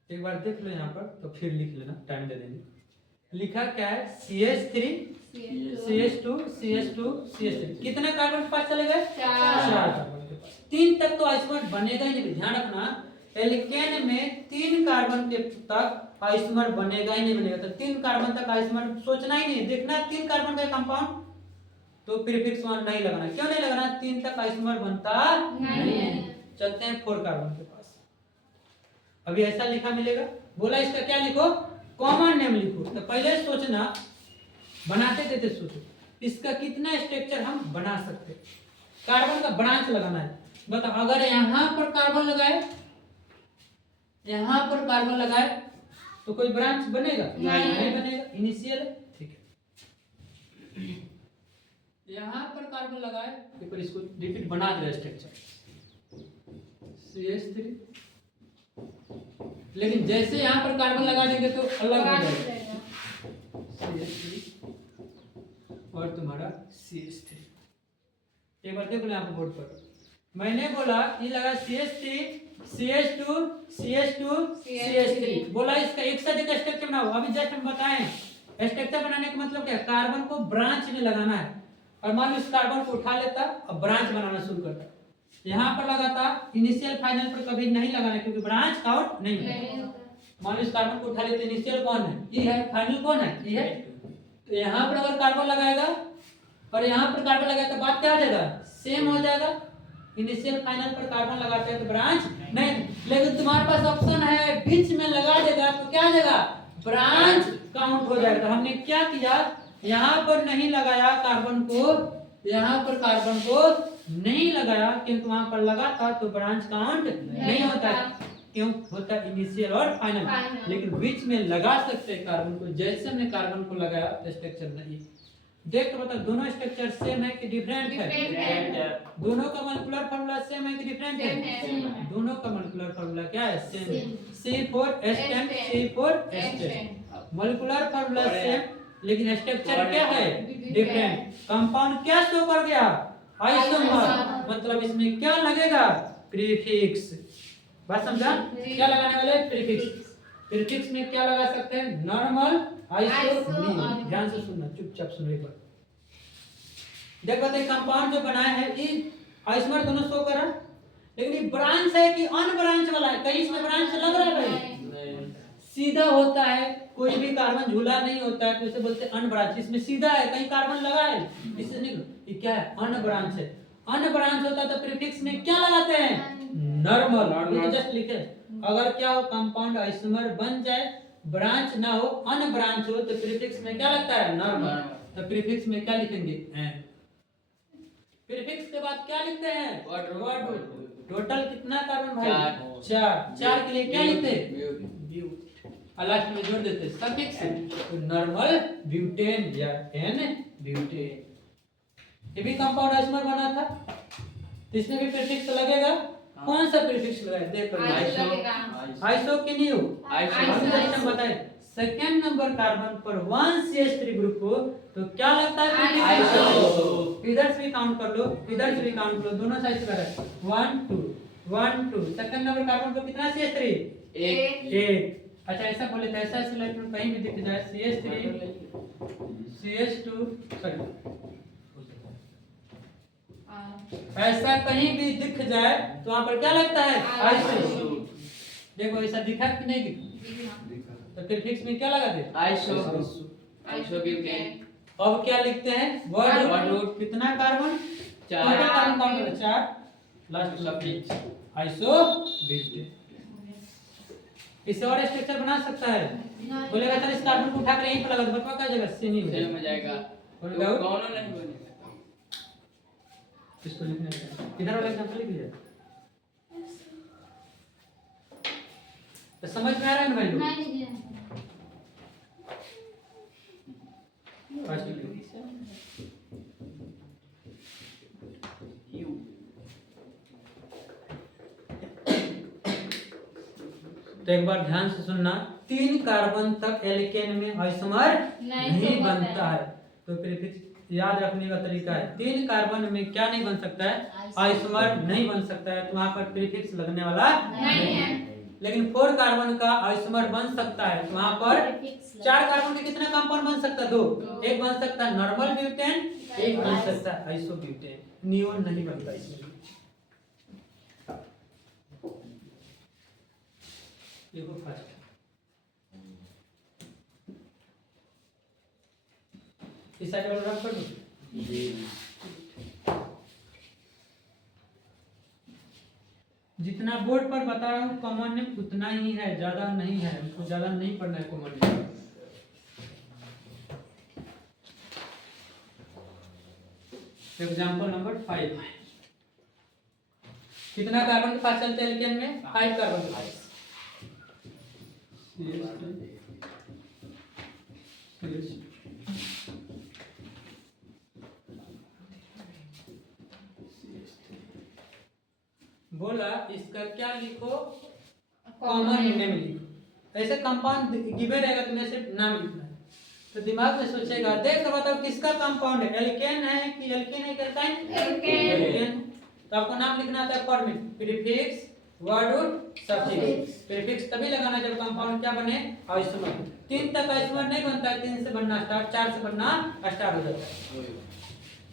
एक बार देख लो यहाँ पर तो फिर लिख लेना, टाइम दे देंगे। लिखा क्या है? CH3 CH2 CH2 CH3 कितने कार्बन के पास चले गए? 4 कार्बन के पास। 3 तक तो आइसोमर बनेगा ही नहीं। ध्यान रखना एल्केन में 3 कार्बन के तक आइसोमर बनेगा ही नहीं बनेगा। तो 3 कार्बन तक आइसोमर सोचना ही नहीं, देखना 3 कार्बन का कंपाउंड तो प्रीफिक्स 1 नहीं लगाना। क्यों नहीं लगाना? 3 तक आइसोमर बनता नहीं है। चलते हैं 4 कार्बन के पास। अभी ऐसा लिखा मिलेगा, बोला इसका क्या लिखो? कॉमन नेम लिखो। तो पहले सोचना, बनाते थे सोचो इसका कितना स्ट्रक्चर हम बना सकते। कार्बन का ब्रांच लगाना है। बताओ अगर यहाँ पर कार्बन लगाए, यहाँ पर कार्बन लगाए तो कोई ब्रांच बनेगा? नहीं बनेगा, इनिशियल है। ठीक है, यहाँ पर कार्बन लगाए एक बार इसको रिपीट बना दे स्ट्रक्चर CH3, लेकिन जैसे यहाँ पर कार्बन लगा देंगे तो अलग हो जाएगा CH3 और तुम्हारा CH3। एक बार देखो यहाँ पर बोर्ड पर मैंने बोला ये लगा CH3 CH2 CH2 CH3 बोला इसका एक साथ एक स्ट्रक्चर बनाओ। अभी जस्ट हम बताएं स्ट्रक्चर बनाने का मतलब क्या है? कार्बन को ब्रांच में लगाना है। और मान लो इस कार्बन को उठा लेता और ब्रांच बनाना शुरू करता, यहाँ पर लगाता, इनिशियल फाइनल पर कभी नहीं लगाना क्योंकि ब्रांच काउंट नहीं होता। मान लो इस कार्बन को उठा लेते, इनिशियल कौन है? ये है, फाइनल कौन है? ये है। तो यहाँ पर अगर कार्बन लगाएगा और यहाँ पर कार्बन लगाएगा तो बात क्या हो जाएगा? सेम हो जाएगा। इनिशियल फाइनल पर कार्बन लगाते हैं तो ब्रांच नहीं, लेकिन तुम्हारे पास ऑप्शन है बीच में लगा देगा तो क्या हो जाएगा? ब्रांच काउंट हो जाएगा। तो हमने क्या किया? यहाँ पर नहीं लगाया कार्बन को, यहाँ पर कार्बन को नहीं लगाया क्योंकि वहां पर लगा था तो ब्रांच काउंट नहीं होता। क्यों होता? इनिशियल और फाइनल। लेकिन बीच में लगा सकते हैं कार्बन को। जैसे हमने कार्बन को लगाया तो स्ट्रक्चर नहीं। देख तो बता दोनों स्ट्रक्चर सेम है कि डिफरेंट है? दोनों का मॉलिक्यूलर फार्मूला सेम है कि डिफरेंट है? दोनों का मॉलिक्यूलर फार्मूला क्या है? सेम है। C4H10 C4H10 molecular formula same, लेकिन स्ट्रक्चर क्या है? डिफरेंट। कंपाउंड क्या शो कर गया? आइसोमर। मतलब इसमें क्या लगेगा? प्रीफिक्स। बात समझा? क्या लगाने वाले? प्रीफिक्स। प्रीफिक्स में क्या लगा सकते हैं? Normal, iso. ध्यान से सुनना, चुपचाप सुनो एक बार। देख बताइए कंपाउंड जो बनाया है ये आइसोमर दोनों शो कर रहा है, लेकिन ये ब्रांच है कि अनब्रांच वाला है? कहीं इसमें ब्रांच लग रहा है भाई? सीधा होता है, कोई भी कार्बन झूला नहीं होता है तो इसे बोलते हैं अनब्रांच। इसमें सीधा है, कहीं कार्बन लगा है, इससे नहीं। ये क्या है? अनब्रांच है। अनब्रांच होता तो प्रीफिक्स में क्या लगाते हैं? नॉर्मल। ये जस्ट लिखे अगर क्या हो कंपाउंड आइसोमर बन जाए, ब्रांच ना हो, अनब्रांच हो तो प्रीफिक्स में क्या लगता है? नॉर्मल। तो प्रीफिक्स में क्या लिखेंगे? एन। प्रीफिक्स के बाद क्या लिखते हैं? वर्ड। टोटल कितना कार्बन भाई? 4। 4 के लिए क्या लिखते हैं? ब्यूट। और लास्ट में जोड़ देते सफिक्स तो नॉर्मल ब्यूटेन या एन ब्यूटेन। ये भी कंपाउंड आइसोमर बना था, इसमें भी प्रीफिक्स लगेगा। कौन सा प्रीफिक्स लगाए? देखो आइसो के न्यू आइसो बताए। सेकंड नंबर कार्बन पर 1 CH3 ग्रुप हो तो क्या लगता है? आइसो। इधर से भी काउंट कर लो, इधर से भी काउंट कर लो, दोनों साइड से करें। 1 2 1 2। सेकंड नंबर कार्बन पर कितना CH3? 1। अच्छा ऐसा बोले तो ऐसा इलेक्ट्रॉन कहीं भी दिख जाए CH3 CH2 सॉरी ऐसा कहीं भी दिख जाए तो वहां पर क्या लगता है? आइसो। देखो ऐसा दिखा कि नहीं दिखा? तो प्रीफिक्स में क्या लगा दे? आइसोब्यूटेन। अब क्या लिखते हैं? वर्ड कितना कार्बन? चार। टोटल कार्बन काउंट करो 4, लास्ट सफिक्स आइसोब्यूटेन। इससे और स्ट्रक्चर बना सकता है? बोलेगा चल इस कार्बन को उठाकर यहीं पर लगा दो, बटवा क्या जगह से नहीं सेम हो जाएगा। बोलेगा तो कौन नहीं बनेगा? इसको लिखने का इधर वाला एग्जांपल लिख लिया। तो समझ में आ रहा है ना भाई लोग? नहीं फर्स्ट लिखो। तो एक बार ध्यान से सुनना, 3 कार्बन तक एल्केन में आइसोमर नहीं बनता है। तो प्रीफिक्स याद रखने का तरीका है, 3 कार्बन में क्या नहीं बन सकता है? आइसोमर नहीं बन सकता है, तो वहां पर प्रीफिक्स लगने वाला नहीं है। लेकिन 4 कार्बन का आइसोमर बन सकता है, तो वहां पर 4 कार्बन के कितना कंपाउंड बन सकता है? 2। एक बन सकता है नॉर्मल ब्यूटेन, एक बन सकता है आइसोब्यूटेन। नियोन नहीं बनता इसमें। देखो फर्स्ट इस साइड वाला रख कर दो। जितना बोर्ड पर बता रहा हूँ कॉमन नेम उतना ही है, ज्यादा नहीं है, हमको ज्यादा नहीं पढ़ना है कॉमन नेम। एग्जांपल नंबर 5, कितना कार्बन के पास चलते हैं एल्केन में? 5 कार्बन के पास। बोला इसका क्या लिखो? कॉमन नेम लिखो। ऐसे कंपाउंड गिवन रहेगा तो मैं सिर्फ नाम लिखना है। तो दिमाग में सोचेगा, देख कर बताओ किसका कंपाउंड है? एल्केन है कि एल्केन है कि एल्काइन? एल्केन। तो आपको नाम लिखना आता है format, prefix, word, suffix. Prefix तभी लगाना जब कंपाउंड क्या बने? आइसोमर। 3 तक आइसोमर नहीं बनता है, 3 से बनना स्टार्ट, 4 से बनना स्टार्ट हो जाता है।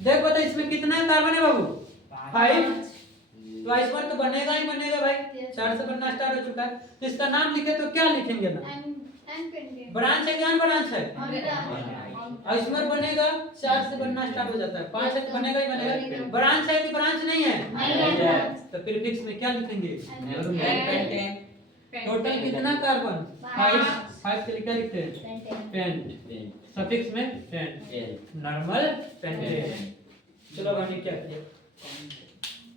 देख बता इसमें कितना कार्बन है बाबू? 5। तो आइसोमर तो बनेगा ही बनेगा भाई, 4 से बनना स्टार्ट हो चुका है। तो इसका नाम लिखे तो क्या लिखेंगे ना? ब्रांच है, ज्ञान ब्रांच है। आइसोमर बनेगा, 4 से बनना स्टार्ट हो जाता है, 5 से बनेगा ही बनेगा। ब्रांच है कि ब्रांच नहीं है? तो प्रीफिक्स में क्या लिखेंगे? टोटल कितना कार्बन? 5 के लिए क्या लिखते हैं? पेंट। सफिक्स में पेंट, नॉर्मल पेंटेन। चलो हमने क्या किया?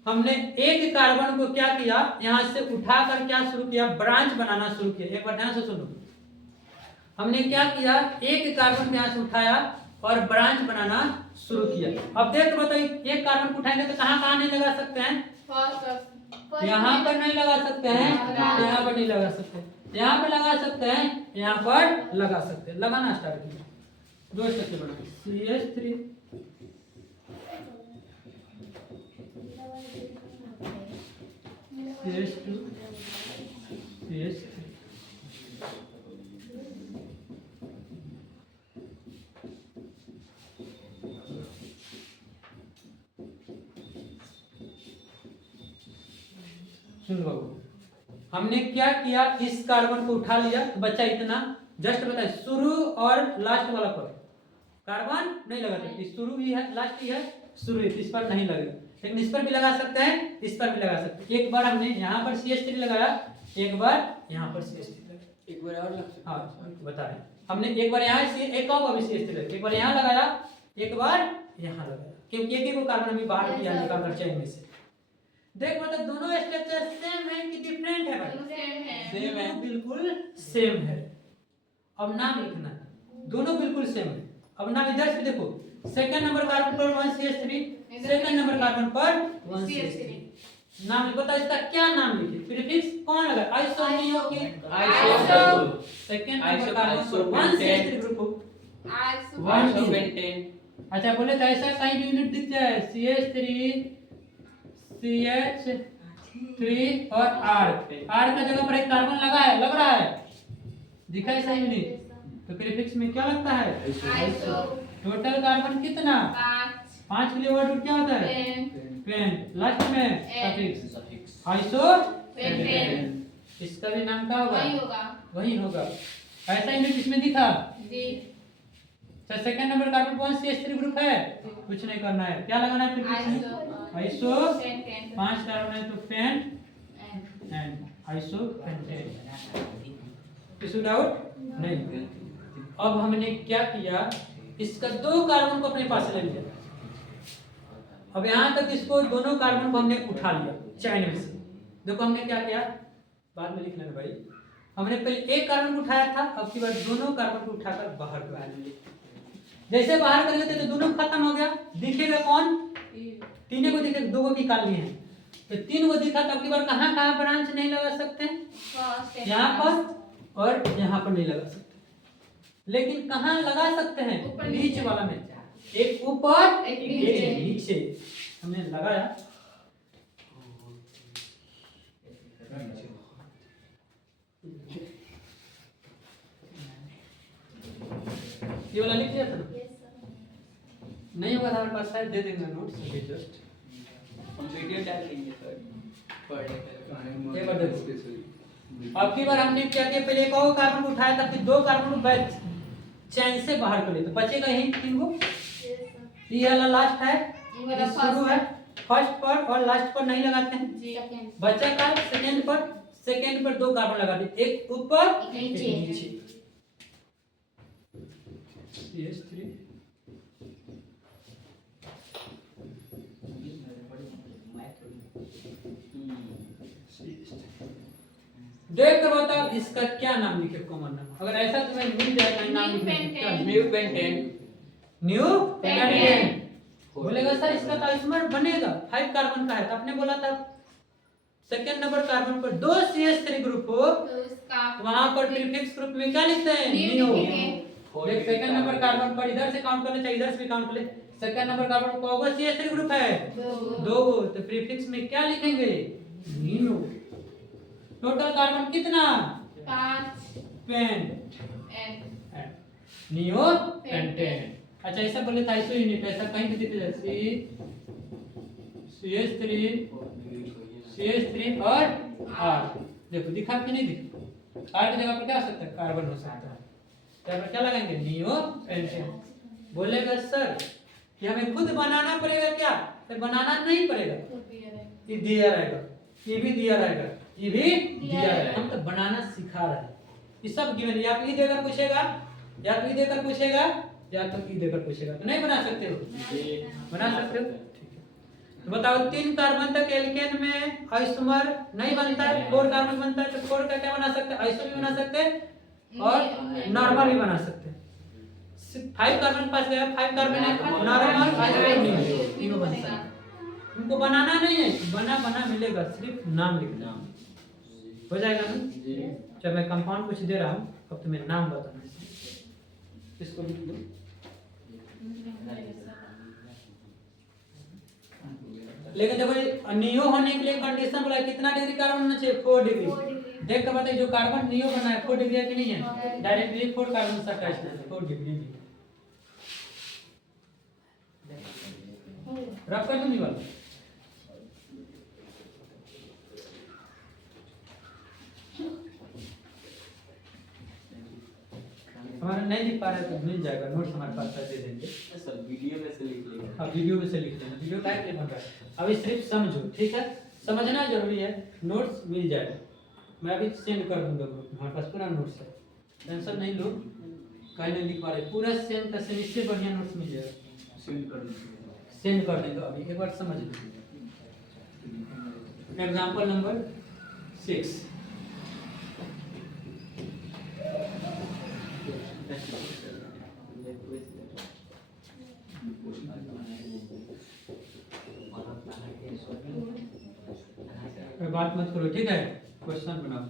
हमने एक कार्बन को क्या किया? यहाँ से उठाकर क्या शुरू किया? ब्रांच बनाना शुरू किया। एक बार ध्यान से सुनो, हमने क्या किया? एक कार्बन को यहाँ से उठाया और ब्रांच बनाना शुरू किया। अब देख बताइए, एक कार्बन को उठाएंगे तो कहाँ कहाँ नहीं लगा सकते हैं? यहाँ पर नहीं लगा सकते हैं, यहाँ पर नहीं लगा सकते, यहाँ पर लगा सकते हैं, यहाँ पर लगा सकते हैं। लगाना स्टार्ट किया। 2 स्ट्रक्चर बना, CH3 CH2 CH3। सुन बाबू, हमने क्या किया? इस कार्बन को उठा लिया तो बच्चा इतना जस्ट बताए, शुरू और लास्ट वाला पर कार्बन नहीं लगा सकते। शुरू ही है, लास्ट ही है, शुरू ही, इस पर नहीं लगेगा। लेकिन इस पर भी लगा सकते हैं, इस पर भी लगा सकते हैं। एक बार हमने यहाँ पर CH3 लगाया, एक बार यहाँ पर CH3 लगाया, एक बार और लग सकता है। हाँ बता रहे, हमने एक बार यहाँ एक और भी CH3 लगाया, एक बार यहाँ लगाया, एक बार यहाँ लगाया, क्योंकि एक ही को कार्बन अभी बाहर किया निकाल कर चेन में से। देख मतलब दोनों स्ट्रक्चर सेम है कि डिफरेंट है भाई? सेम है, बिल्कुल सेम है। अब नाम लिखना है, दोनों बिल्कुल सेम है। अब नाम इधर से देखो, सेकंड नंबर कार्बन पर 1CH3, सेकंड नंबर कार्बन पर 1CH3। नाम लिखो, तो इसका क्या नाम लिखे? प्रीफिक्स कौन लगा? आइसो नहीं होगी, आइसो। सेकंड नंबर कार्बन पर 1CH3 ग्रुप, आइसोपेंटेन। अच्छा बोले तो ऐसा कहीं भी यूनिट दिख जाए, CH3 CH3 और R का जगह पर एक कार्बन लगा है, लग रहा है, दिखा है सही नहीं? तो प्रीफिक्स में क्या लगता है? आइसो। टोटल कार्बन कितना? 5 के लिए वर्ड क्या होता है? पेंट। लास्ट में सफिक्स, आइसो पेंटेन। इसका भी नाम क्या होगा? वही होगा वही होगा। ऐसा यूनिट इसमें दिखा। जी। तो सेकंड नंबर कार्बन कौन सी CH3 ग्रुप है? कुछ नहीं करना है, क्या लगाना है प्रीफिक्स में? आइसो। 5 कार्बन है तो फेन एंड आइसोपेंटेन। किसी डाउट नहीं। अब हमने क्या किया, इसका 2 कार्बन को अपने पास ले लिया। अब यहाँ तक इसको दोनों कार्बन को हमने उठा लिया चैन में से। देखो हमने क्या किया, बाद में लिख लेना भाई। हमने पहले एक कार्बन को उठाया था, अब की बार दोनों कार्बन को उठाकर बाहर कर दिए। जैसे बाहर कर लेते तो दोनों खत्म हो गया। दिखेगा कौन? तीनों को दिखे, 2 को निकाल लिए हैं तो 3 को दिखा। तो अब की बार कहाँ कहाँ ब्रांच नहीं लगा सकते हैं? यहाँ पर और यहाँ पर नहीं लगा सकते, लेकिन कहाँ लगा सकते हैं? बीच वाला में, एक ऊपर एक नीचे हमने लगाया। ये वाला लिख दिया था ना? नहीं होगा हमारे पास, शायद दे देंगे नोट्स अभी जस्ट। हम वीडियो डाल देंगे सर पढ़ने ये बार देखो, अब की बार हमने क्या किया, पहले एक और कार्बन को उठाया था, फिर 2 कार्बन को बैक चैन से बाहर कर लिए तो बचेगा यही 3 को। ये वाला लास्ट है, ये शुरू है। फर्स्ट पर और लास्ट पर नहीं लगाते हैं, बचा का सेकंड पर 2 कार्बन लगा दिए, एक ऊपर एक नीचे। CH3 देख कर बताओ इसका क्या नाम लिखे, कॉमन नाम। अगर ऐसा तुम्हें मिल जाए तो नाम लिखे, न्यू पेंटेन। न्यू पेंटेन बोलेगा सर इसका तो आइसोमर बनेगा, 5 कार्बन का है। तो आपने बोला था सेकंड नंबर कार्बन पर 2 CH3 ग्रुप हो, वहां पर प्रीफिक्स ग्रुप में क्या लिखते हैं? न्यू। देख सेकंड नंबर कार्बन पर इधर से काउंट करना चाहिए, इधर से भी काउंट कर ले। सेकंड नंबर कार्बन को होगा CH3 ग्रुप है 2 गो, तो प्रीफिक्स में क्या लिखेंगे? न्यू। टोटल कार्बन कितना? 5 पेन नियो पेंटेन। अच्छा ऐसा बोले था आइसो यूनिट, ऐसा कहीं भी दिख जाए CH3 और R। देखो दिखा कि नहीं दिखा? R की जगह पर क्या हो सकता है? कार्बन हो सकता है। तो क्या लगाएंगे? Neo pentane. बोलेगा सर कि हमें खुद बनाना पड़ेगा क्या? तो बनाना नहीं पड़ेगा, ये दिया रहेगा, ये भी दिया रहेगा, ये भी दिया रहेगा। हम तो बनाना सिखा रहे हैं। ये सब गिवन, या ई देकर पूछेगा, या ई देकर पूछेगा, या तो ई देकर पूछेगा। तो नहीं बना सकते हो? बना सकते हो, ठीक है। तो बताओ 3 कार्बन तक एल्केन में आइसोमर नहीं बनता है, 4 कार्बन बनता है। तो 4 का क्या बना सकते हैं? आइसो भी बना सकते हैं और नॉर्मल भी बना सकते हैं। 5 कार्बन पास गया, 5 कार्बन है, नॉर्मल आइसो नहीं, तीनों बनता है। तुमको बनाना नहीं है, बना मिलेगा, सिर्फ नाम लिखना हो जाएगा ना। जब मैं कंपाउंड कुछ दे रहा हूँ, अब तुम्हें नाम बताना है, इसको लिख लो। लेकिन देखो नियो होने के लिए कंडीशन बोला कितना डिग्री कार्बन होना चाहिए? 4 डिग्री। देख कर बताइए जो कार्बन नियो बना है 4 डिग्री है कि नहीं है? डायरेक्टली 4 कार्बन से अटैच है, 4 डिग्री भी। रफ कर दूं नहीं वाला? हमारा नहीं लिख पा रहे तो मिल जाएगा, नोट्स हमारे पास दे देंगे। सर वीडियो में से लिख लेंगे। हाँ वीडियो में से लिख लेना, वीडियो टाइप नहीं बन रहा है अभी, सिर्फ समझो, ठीक है? समझना जरूरी है, नोट्स मिल जाएगा। मैं अभी सेंड कर दूंगा ग्रुप में, हमारे पास पूरा नोट्स है, टेंशन नहीं लो। कहीं नहीं लिख पा रहे, पूरा सेम का सेम, इससे बढ़िया नोट्स मिल जाएगा। सेंड कर देंगे अभी, एक बार समझ लो। Example number 6। बात मत करो, ठीक है? क्वेश्चन बनाओ।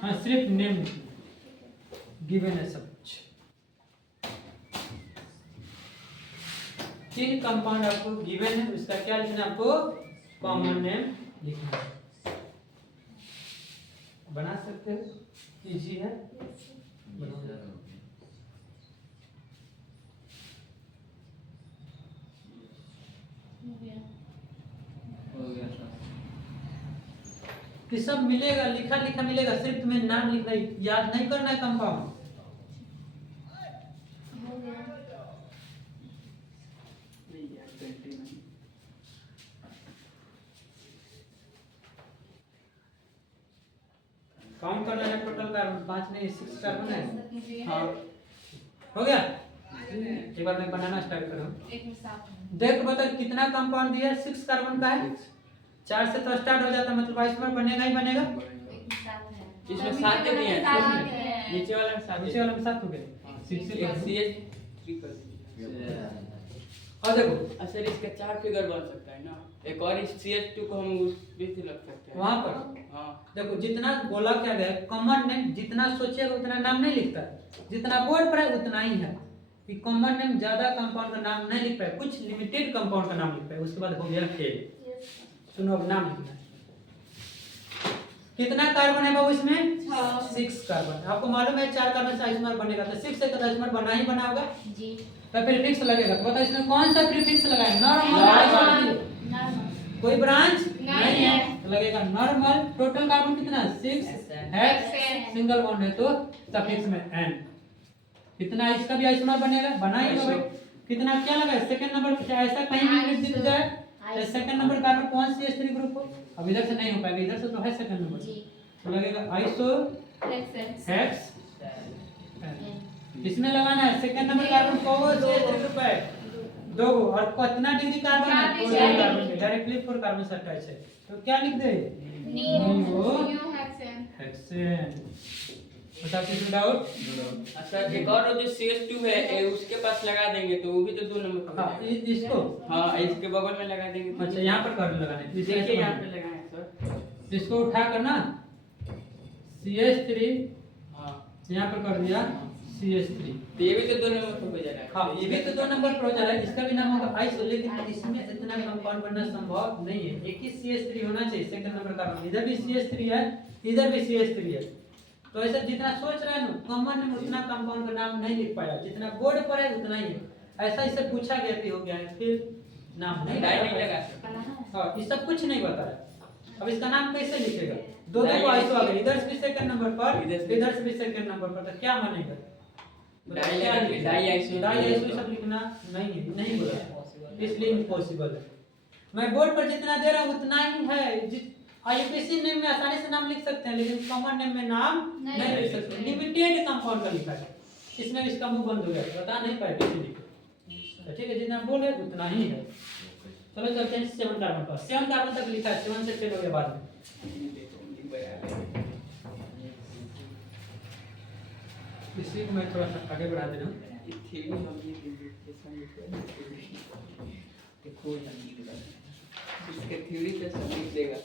हाँ सिर्फ नेम गिवन है सब कुछ। तीन कंपाउंड आपको गिवन है, उसका क्या लिखना है आपको? कॉमन नेम लिखना है। बना सकते हो, इजी है। बनाओ। हो गया सर। कि सब मिलेगा, लिखा लिखा मिलेगा, सिर्फ तुम्हें नाम लिखना है, याद नहीं करना है कंपाउंड। हो गया। नहीं यार 29 काउंट करना है टोटल कार्बन, 5 नहीं 6 कार्बन है। हाँ हो गया। एक बार मैं बनाना स्टार्ट करूँ। एक में साफ है। देख बता कितना कंपाउंड दिया है? 6 कार्बन का है। 4 से तो स्टार्ट हो जाता है, मतलब आइसोमर बनेगा ही बनेगा। एक में साफ है। इसमें 7 नहीं है, सात है। नीचे वाला में 7 नीचे वाले में 7 हो गए। 6 से एक CH3 कर दीजिए। और देखो अच्छा इसका 4 फिगर बन सकता है ना, एक और इस CH2 को हम उस पे से लग सकते हैं वहां पर हाँ। देखो, जितना बोला क्या गया कॉमन नेम, जितना सोचेगा उतना नाम नहीं लिखता है, जितना बोर्ड पर है उतना ही है। कि कॉमन नेम ज्यादा कंपाउंड का नाम नहीं लिख पाए, कुछ लिमिटेड कंपाउंड का नाम लिख पाए, उसके बाद हो गया फेल। सुनो अब नाम लिखना है। कितना कार्बन है बाबू इसमें? 6 कार्बन। आपको मालूम है 4 कार्बन से आइसोमर बनेगा, तो 6 से तो आइसोमर बना ही बना होगा। जी। तो प्रीफिक्स लगेगा, तो बताओ इसमें कौन सा प्रीफिक्स लगाए? नॉर्मल। नॉर्मल। कोई ब्रांच नहीं है। तो लगेगा नॉर्मल। टोटल कार्बन कितना? 6 हेक्स, सिंगल बॉन्ड है तो सफिक्स में n। कितना इसका भी आइसोमर बनेगा, बना ही होगा। कितना क्या लगा? सेकंड नंबर पे ऐसा कहीं भी यूनिट दिख जाए तो सेकंड नंबर कार्बन कौन सी CH3 ग्रुप हो? अब इधर से नहीं हो पाएगा, इधर से तो है सेकंड नंबर। जी। तो लगेगा आइसो हेक्स। इसमें लगाना है सेकंड नंबर कार्बन कौन सी CH3 ग्रुप है? 2। और कितना डिग्री कार्बन है? 4 कार्बन है, डायरेक्टली 4 कार्बन से अटैच है। तो क्या लिख दे? हेक्सेन। बता किसी डाउट? अच्छा एक और जो CH2 है उसके पास लगा देंगे तो वो भी तो 2 नंबर पे हो हाँ जाएगा। इसको हाँ इसके बगल में लगा देंगे तो अच्छा यहाँ पर कार्बन लगाना है। इसे देखिए ऐसे यहाँ बनाना पे लगाए हैं सर। है। इसको उठा कर ना CH3 हाँ यहाँ पर कर दिया CH3। तो ये भी तो 2 नंबर पे हो जा रहा है। हाँ ये भी तो 2 नंबर पर हो जा रहा है, इसका भी नाम होगा आइसो, लेकिन इसमें इतना कंपाउंड बनना संभव नहीं है। एक ही CH3 होना चाहिए सेकंड नंबर कार्बन। इधर भी CH3 है, इधर भी CH3 है। तो ऐसा जितना सोच रहा है ना कॉमन में उतना कंपाउंड का नाम नहीं लिख पाया, जितना बोर्ड पर है उतना ही है। ऐसा इससे पूछा गया भी हो गया है, फिर नाम नहीं डाई नहीं बता लगा पाया। सकते। हाँ ये सब कुछ नहीं बता रहा। अब इसका नाम कैसे लिखेगा? दो देखो आइसो आ गए, इधर से भी सेकंड नंबर पर, इधर से भी सेकंड नंबर पर, तो क्या मानेगा? डाई लगा- डाई आइसो- डाई आइसो सब लिखना नहीं है, नहीं बोला, इसलिए इम्पॉसिबल है। मैं बोर्ड पर जितना दे रहा हूँ उतना ही है। आईयूपीएसी नेम में आसानी से नाम लिख सकते हैं, लेकिन कॉमन नेम में नाम नहीं लिख सकते। लिमिटेड कंपाउंड का लिखा है, इसमें इसका मुंह बंद हो गया, बता नहीं पाए कैसे लिखे। तो ठीक है, जितना बोले उतना ही है। चलो चलते हैं 7 कार्बन पर। 7 कार्बन तक लिखा है, 7 से फेल हो गया बाद में। इसी को मैं थोड़ा सा आगे बढ़ा दे रहा हूँ। ये थ्योरी हम ये डिस्कशन कोई नहीं देगा, इसके थ्योरी पे सब लिख देगा,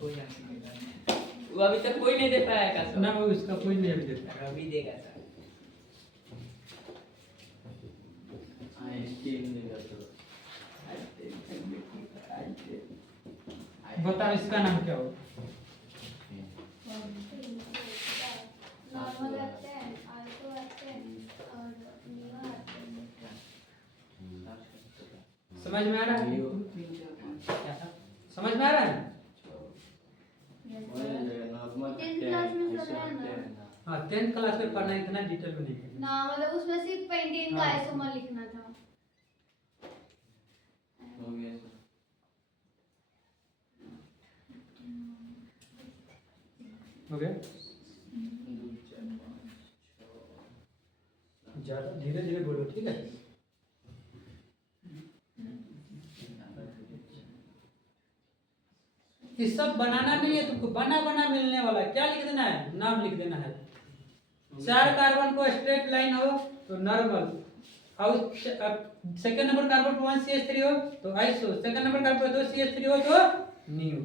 कोई नहीं देगा। वो अभी तक कोई नहीं दे पाया का सर। ना वो इसका कोई नहीं अभी देता है। अभी देगा सर। बताओ इसका नाम क्या होगा? नॉर्मल आते हैं, आल्को आते हैं और नीला आते हैं। समझ में आ रहा है? समझ में आ रहा है? 10th क्लास में सब है ना? हाँ 10th क्लास में पढ़ना, इतना डिटेल में नहीं करना। ना मतलब उसमें सिर्फ पेंटेन का हाँ। आइसोमर लिखना था। हो गया? ज्यादा धीरे धीरे बोलो, ठीक है? ये सब बनाना नहीं है तुमको, बना बना मिलने वाला है। क्या लिख देना है? नाम लिख देना है। 4 कार्बन को स्ट्रेट लाइन हो तो नॉर्मल, और सेकंड नंबर कार्बन पर 1 CH3 हो तो आइसो, सेकंड नंबर कार्बन पर 2 CH3 हो तो नियो।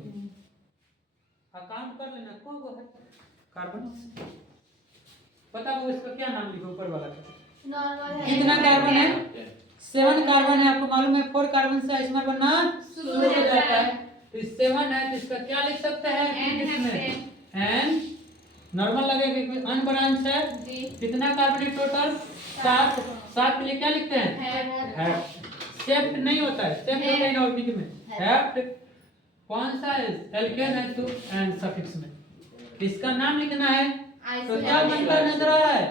काउंट कर लेना कौन को है कार्बन। बताओ इसका क्या नाम लिखो ऊपर वाला का? नॉर्मल है। कितना कार्बन है? 7 कार्बन है, आपको मालूम है 4 कार्बन से आइसोमर बनना शुरू हो जाता है। तो 7 है तो इसका क्या लिख सकते हैं इसमें एन नॉर्मल लगेगा, अनब्रांच है जी कितना कार्बन टोटल 7। 7 के लिए क्या लिखते हैं है सेफ्ट नहीं होता है, सेफ्ट होता है ऑर्बिट में हेफ्ट। कौन सा है एल्केन है तो एन सफिक्स में इसका नाम लिखना है। तो क्या बनता नजर आ रहा है,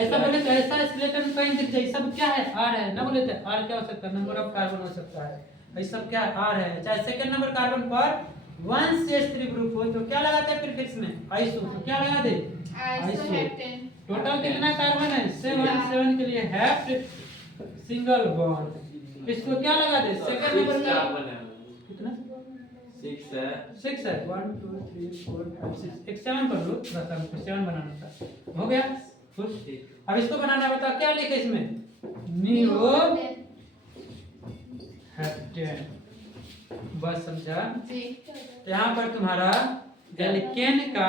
ऐसा बोले तो ऐसा स्केलेटन कहीं दिख जाए, सब क्या है आर है ना, बोले तो आर क्या हो सकता है नंबर ऑफ कार्बन हो सकता है, ये सब क्या आर है। चाहे सेकंड नंबर कार्बन पर 1 CH3 ग्रुप हो तो क्या लगाते हैं प्रीफिक्स में आइसो, तो क्या लगा दे आइसोहेप्टेन। टोटल कितना कार्बन है 7 के लिए हेफ्ट सिंगल बॉन्ड, इसको क्या लगा दे सेकंड नंबर का कितना 6 है 1 2 3 4 5 6 एक 7 कर लो, बस हमको 7 बनाना था हो गया खुश। अब इसको बनाना बता क्या लिखे इसमें नियो हेप्टेन, बस समझा। जी यहाँ पर तुम्हारा एल्केन का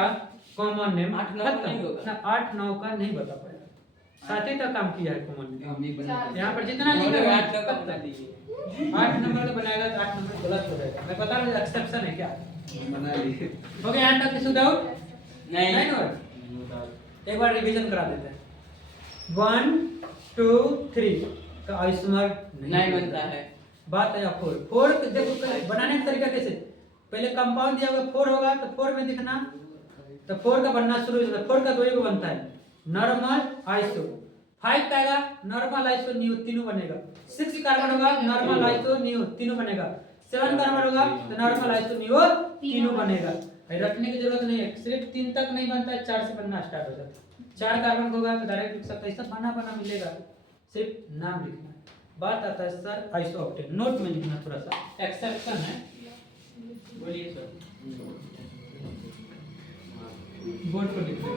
कॉमन नेम 8 9 नहीं होगा, 8 9 का नहीं बता पाया, 7 ही तक काम किया है कॉमन नेम। यहाँ पर जितना नहीं लिखा है 8 का बता दीजिए। 8 नंबर का बनाएगा तो 8 नंबर गलत हो जाएगा, मैं बता रहा हूँ एक्सेप्शन है क्या बना लिए हो गया। यहाँ तक किसी डाउट नहीं नहीं हो, एक बार रिवीजन करा देते हैं। 1 2 3 का आइसोमर नहीं बनता है। बात है 4 देखो बनाने का तरीका कैसे, पहले कंपाउंड दिया हुआ 4 होगा तो 4 में दिखना, तो 4 का बनना शुरू हो जाता है, 4 का 2 ही बनता है नॉर्मल आइसो, 5 का आएगा नॉर्मल आइसो नियो तीनों बनेगा, 6 कार्बन होगा नॉर्मल आइसो नियो तीनों बनेगा, 7 कार्बन होगा तो नॉर्मल आइसो नियो तीनों बनेगा। रटने की जरूरत नहीं है, सिर्फ 3 तक नहीं बनता है 4 से बनना स्टार्ट हो जाता है। 4 कार्बन होगा तो डायरेक्ट लिख सकते हैं, सब बना मिलेगा, सिर्फ नाम लिखना है। बात आता है सर आइसोऑक्टेन, नोट में लिखना थोड़ा सा एक्सेप्शन है, बोलिए सर। बोर्ड पर लिख लो।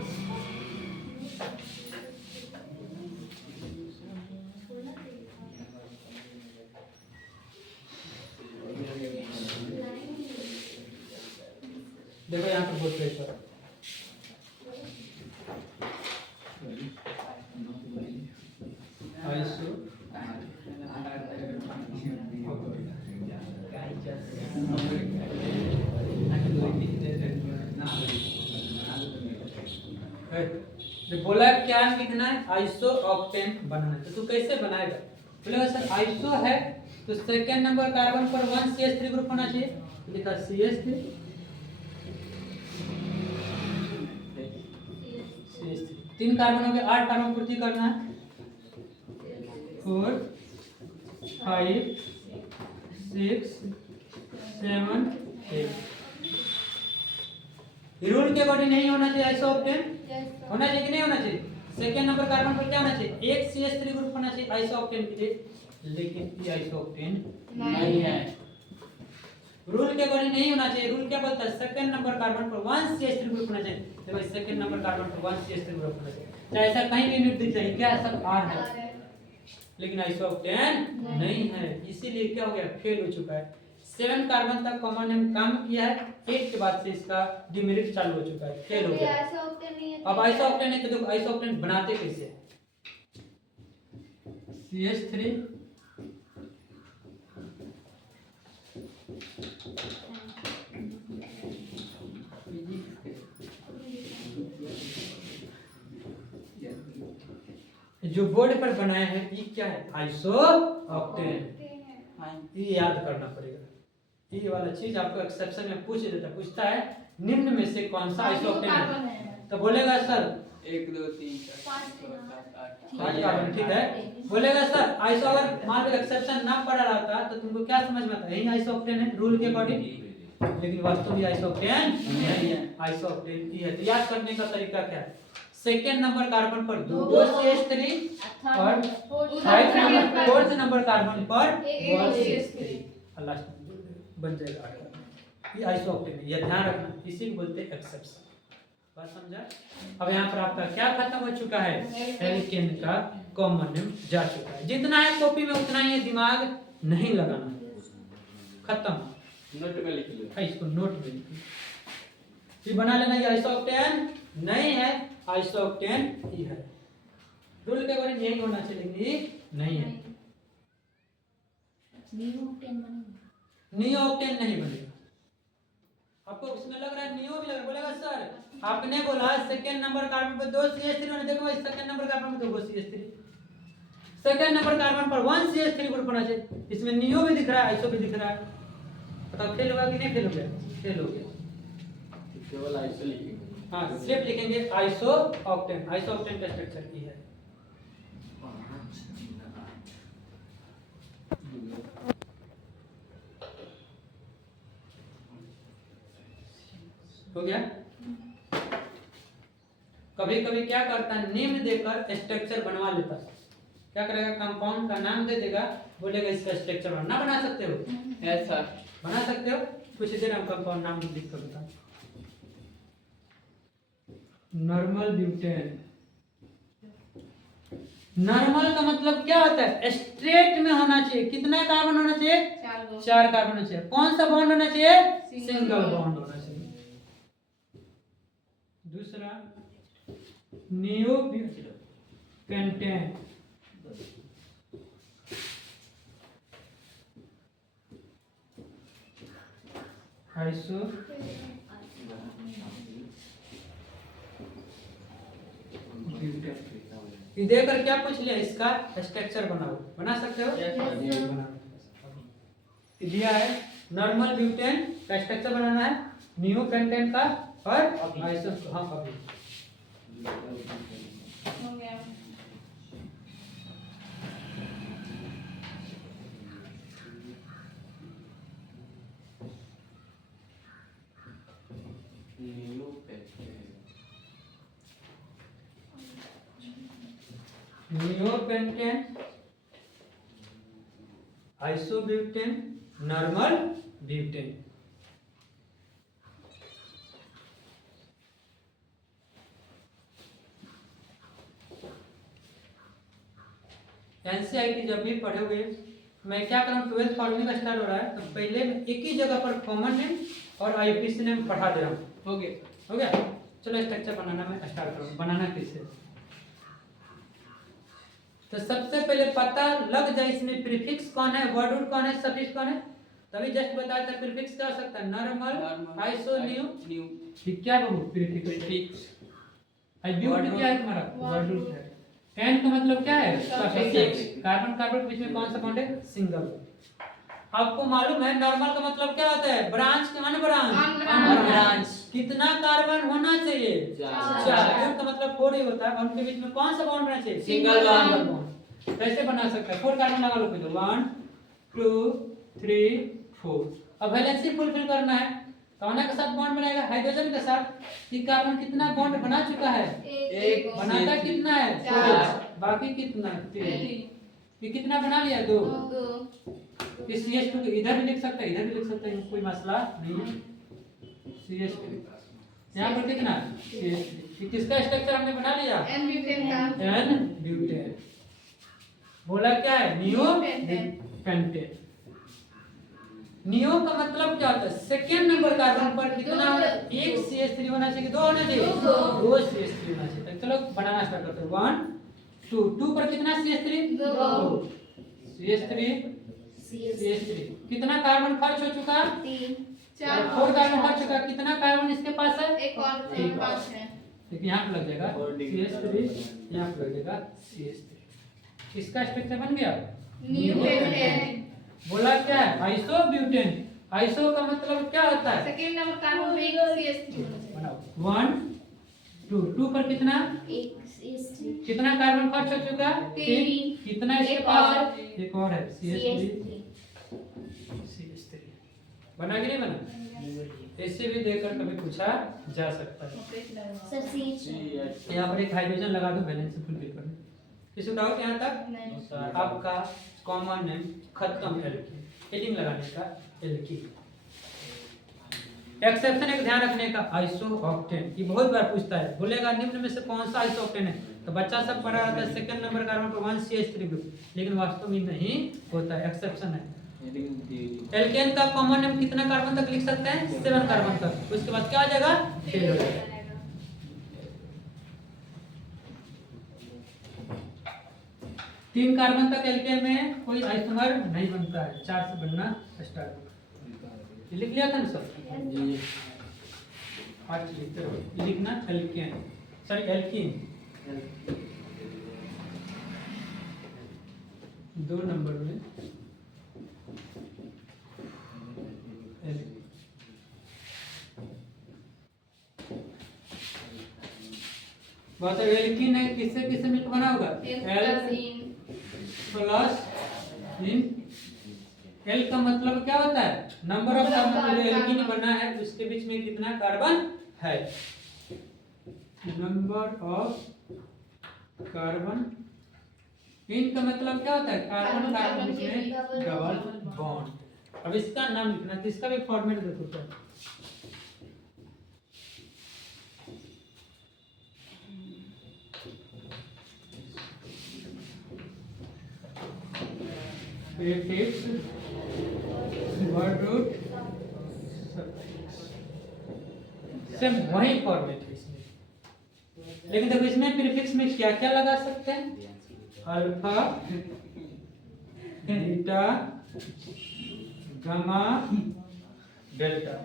देखो यहाँ पर बोर्ड पे सर आइसो जो बोला क्या लिखना है आइसो ऑक्टेन बनाना है, तो तू कैसे बनाएगा, बोलेगा सर आइसो है तो सेकंड नंबर कार्बन पर 1 CH3 ग्रुप होना चाहिए, लिखा CH3 3 कार्बन हो गए, 8 कार्बन पूर्ति करना है 4 5 6 7 8। रूल के अकॉर्डिंग नहीं होना चाहिए आइसोऑक्टेन, होना चाहिए कि नहीं होना चाहिए, सेकंड नंबर कार्बन पर क्या होना चाहिए एक CH3 ग्रुप होना चाहिए आइसोऑक्टेन के लिए, लेकिन ये आइसोऑक्टेन नहीं है, रूल के अकॉर्डिंग नहीं होना चाहिए। रूल क्या बोलता है सेकंड नंबर कार्बन पर 1 CH3 ग्रुप होना चाहिए, देखो सेकंड नंबर कार्बन पर 1 CH3 ग्रुप होना चाहिए, चाहे ऐसा कहीं भी यूनिट दिख जाए क्या सब R है, लेकिन आइसोऑक्टेन नहीं है, इसीलिए क्या हो गया फेल हो चुका है। 7 कार्बन तक कॉमन नेम काम किया है, 8 के बाद से इसका डिमेरिट चालू हो चुका है, फेल हो गया। आइसोऑक्टेन नहीं है, अब आइसोऑक्टेन है तो देखो आइसोऑक्टेन बनाते कैसे, CH3 जो बोर्ड पर बनाए हैं ये क्या है आइसोऑक्टेन, ये याद करना पड़ेगा। ये वाला चीज आपको एक्सेप्शन में पूछ देता, पूछता है निम्न में से कौन सा आइसोऑक्टेन है, तो बोलेगा सर 1 2 3 4 5 कार्बन, ठीक है। बोलेगा सर आइसो, अगर मान लो एक्सेप्शन ना पड़ा रहता तो तुमको क्या समझ में आता यही आइसोऑक्टेन है रूल के अकॉर्डिंग, लेकिन वास्तव में आइसोऑक्टेन नहीं है, आइसोऑक्टेन ही है। तो याद करने का तरीका क्या है, सेकंड नंबर कार्बन पर 2 CH3 और फोर्थ नंबर कार्बन पर 1 CH3 लास्ट बन जाएगा, ये आइसोऑक्टेन है, ये ध्यान रखना, इसी को बोलते हैं एक्सेप्शन। बात समझा। अब यहाँ पर आपका क्या खत्म हो चुका है, एल्केन का कॉमन नेम जा चुका है, जितना है कॉपी में उतना ही दिमाग नहीं लगाना, खत्म, नोट में लिख लो, इसको नोट में लिख लो, फिर बना लेना ये आइसोऑक्टेन नहीं है, आइसोऑक्टेन ही है, रूल के अकॉर्डिंग यही होना चाहिए लेकिन ये नहीं है। नियो ऑक्टेन नहीं बनेगा। आपको उसमें लग रहा है नियो भी लग बोलेगा सर आपने बोला सेकंड नंबर कार्बन पर 2 CH3 होने, देखो भाई सेकंड नंबर कार्बन पर 2 CH3, सेकंड नंबर कार्बन पर 1 CH3 ग्रुप होना चाहिए। इसमें नियो भी दिख रहा है, आइसो भी दिख रहा है। बताओ फेल होगा कि नहीं फेल हो गया? फेल हो गया। केवल आइसो लिखेंगे। हाँ सिर्फ लिखेंगे आइसो ऑक्टेन। आइसो ऑक्टेन का स्ट्रक्चर की है। हो गया। कभी कभी क्या करता है नेम देकर स्ट्रक्चर बनवा लेता है। क्या करेगा कंपाउंड का नाम दे देगा, बोलेगा इसका स्ट्रक्चर बना बना सकते हो ऐसा बना सकते हो। कुछ देर हम कंपाउंड नाम लिख कर बता। Normal butane. नॉर्मल का मतलब क्या होता है? स्ट्रेट में होना चाहिए। कितना कार्बन होना चाहिए? 4 कार्बन होना चाहिए। कौन सा बॉन्ड होना चाहिए? सिंगल बॉन्ड होना चाहिए। दूसरा नियो पेंटेन। आइसो देकर क्या पूछ लिया? इसका स्ट्रक्चर बनाओ। बना सकते हो? दिया है नॉर्मल ब्यूटेन का स्ट्रक्चर बनाना है, नियो पेंटेन का और आइसो। हाँ कभी neo pentane, iso butane, normal butane. NCERT जब भी पढ़ोगे, मैं क्या करूँ 12th फॉर्मूले का स्टार्ट हो रहा है तो पहले एक ही जगह पर कॉमन नेम और आईयूपीसी नेम पढ़ा दे रहा हूँ। हो गया। हो गया। चलो स्ट्रक्चर बनाना मैं स्टार्ट करूँ। बनाना कैसे? तो सबसे पहले पता लग जाए इसमें प्रीफिक्स कौन है, वर्ड रूट कौन है, सफिक्स कौन है। तभी जस्ट बताया था प्रीफिक्स क्या हो सकता है? Normal, iso, neo. ठीक क्या है वो प्रीफिक्स? ब्यूट क्या है तुम्हारा? वर्ड रूट है। एन का मतलब क्या है? सफिक्स। कार्बन कार्बन के बीच में कौन सा बॉन्ड है? सिंगल। आपको मालूम है नॉर्मल का मतलब क्या होता है? ब्रांच के अन ब्रांच। कितना कार्बन होना चाहिए? 4। ब्यूट का मतलब 4 ही होता है। उनके बीच में कौन सा बॉन्ड होना चाहिए? Single bond. कैसे बना सकते हैं? 4 कार्बन लगा लो पहले। 1 2 3 4। अब वैलेंसी फुलफिल करना है। कौन के साथ बॉन्ड बनाएगा? हाइड्रोजन के साथ। ये कार्बन कितना बॉन्ड बना चुका है? एक। बनाता कितना है? 4। बाकी कितना? 3। ये कितना बना लिया? 2। इस CH2 को इधर भी लिख सकते हैं, इधर भी लिख सकते हैं, कोई मसला नहीं है। CH2 यहाँ पर कितना? CH3। किसका स्ट्रक्चर हमने बना लिया? N butane. बोला क्या है? Neo pentane. नियो का मतलब क्या होता है? सेकेंड नंबर कार्बन पर कितना? एक CH3 होना चाहिए, 2 होना चाहिए, 2 CH3 होना चाहिए। चलो बनाना स्टार्ट करते हैं। 1 2 2 पर कितना CH3? 2 CH3 कितना कार्बन खर्च हो चुका? 4 4 कार्बन खर्च चुका। कितना कार्बन इसके पास है? एक और 5 है। देखिए यहाँ पे लग जाएगा CH3, यहाँ पे लग जाएगा CH3। इसका स्ट्रक्चर बन गया नियो पेंटेन। बोला क्या है? Iso butane. आइसो का मतलब क्या होता है? सेकंड नंबर कार्बन पे एक CH3 होना चाहिए। बनाओ 1 2 2 पर कितना? कितना कार्बन खर्च हो चुका? 3। कितना इसके पास है? एक और है CH3। बना कि नहीं बना? ऐसे भी देखकर कभी पूछा जा सकता है। यहाँ पर एक हाइड्रोजन लगा दो बैलेंस फुलफिल करने। किसी डाउट यहाँ तक? आपका कॉमन नेम खत्म। एल्की हेडिंग लगाने का एल्की। एक्सेप्शन एक ध्यान रखने का, आइसो ऑक्टेन। ये बहुत बार पूछता है, बोलेगा निम्न में से कौन सा आइसो ऑक्टेन है? तो बच्चा सब पढ़ा रहता है सेकंड नंबर कार्बन पर 1 CH3 ग्रुप, लेकिन वास्तव में नहीं होता है, एक्सेप्शन है। एल्केन का कॉमन नेम कितना कार्बन तक लिख सकते हैं? 7 कार्बन तक। उसके बाद क्या आ जाएगा? फेल हो जाएगा। 3 कार्बन तक एल्केन में कोई आइसोमर नहीं बनता है, 4 से बनना स्टार्ट होगा। ये लिख लिया था ना सब जी। आज लिखते रहो, लिखना एल्केन, सॉरी एल्कीन 2 नंबर में बात है एल्कीन है, किससे किससे मिलकर बना होगा एल प्लस इन। एल का मतलब क्या होता है नंबर ऑफ कार्बन, जो एल्कीन बना है उसके बीच में कितना कार्बन है, नंबर ऑफ कार्बन। इन का मतलब क्या होता है कार्बन कार्बन बीच में डबल बॉन्ड। अब इसका नाम लिखना, तो इसका भी फॉर्मेट देखो तो प्रीफिक्स वर्ड रूट सेम वही फॉर्मेट है इसमें, लेकिन देखो इसमें प्रीफिक्स में क्या क्या लगा सकते हैं, alpha beta gamma delta.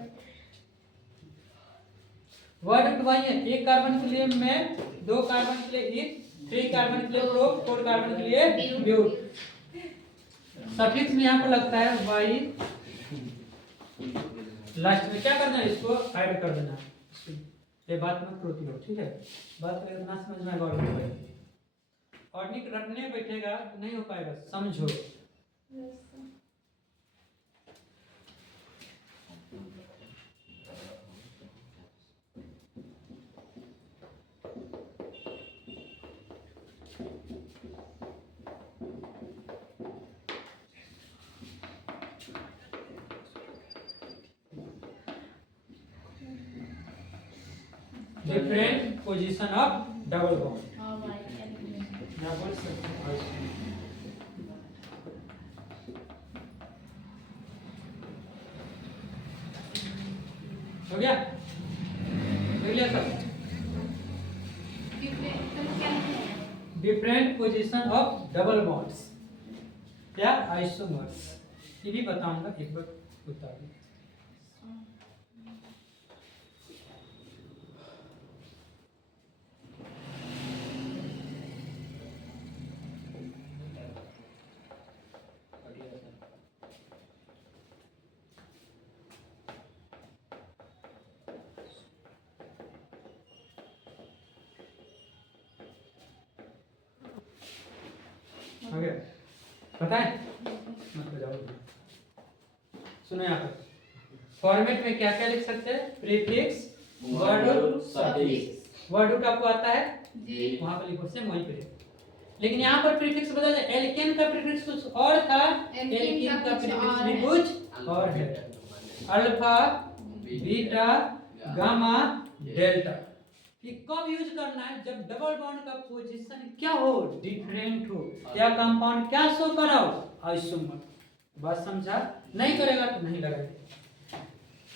Word root वही है, 1 कार्बन के लिए मैं, 2 कार्बन के लिए इथ, 3 कार्बन के लिए प्रो, 4 कार्बन के लिए ब्यूट। सफिक्स में यहाँ पर लगता है वाई, लास्ट में क्या करना है इसको ऐड कर देना। ये बात मत रोटी हो, ठीक है, बात ना समझ में आएगा और निक रटने बैठेगा तो नहीं हो पाएगा, समझो। Different position of double bond, मैं बोल सकता हूँ हो गया, देख लिया सब। Different position of double bonds या आइसोमर्स, ये भी बताऊंगा, एक बार बता दूं। हो गया, बताएं मत बजाओ। सुनो यहाँ पर फॉर्मेट में क्या क्या लिख सकते हैं, prefix word root suffix. Word root आपको आता है जी, वहां पर लिखो सेम वहीं पे, लेकिन यहाँ पर प्रीफिक्स बदल जाए, एल्केन का प्रीफिक्स कुछ और था, एल्कीन का प्रीफिक्स भी कुछ और है। अल्फा बीटा गामा डेल्टा, कि कब यूज करना है, जब डबल बॉन्ड का पोजीशन क्या हो, डिफरेंट हो, या कंपाउंड क्या शो कराओ, आइसोमर। बात समझा, नहीं करेगा तो नहीं लगाएगा।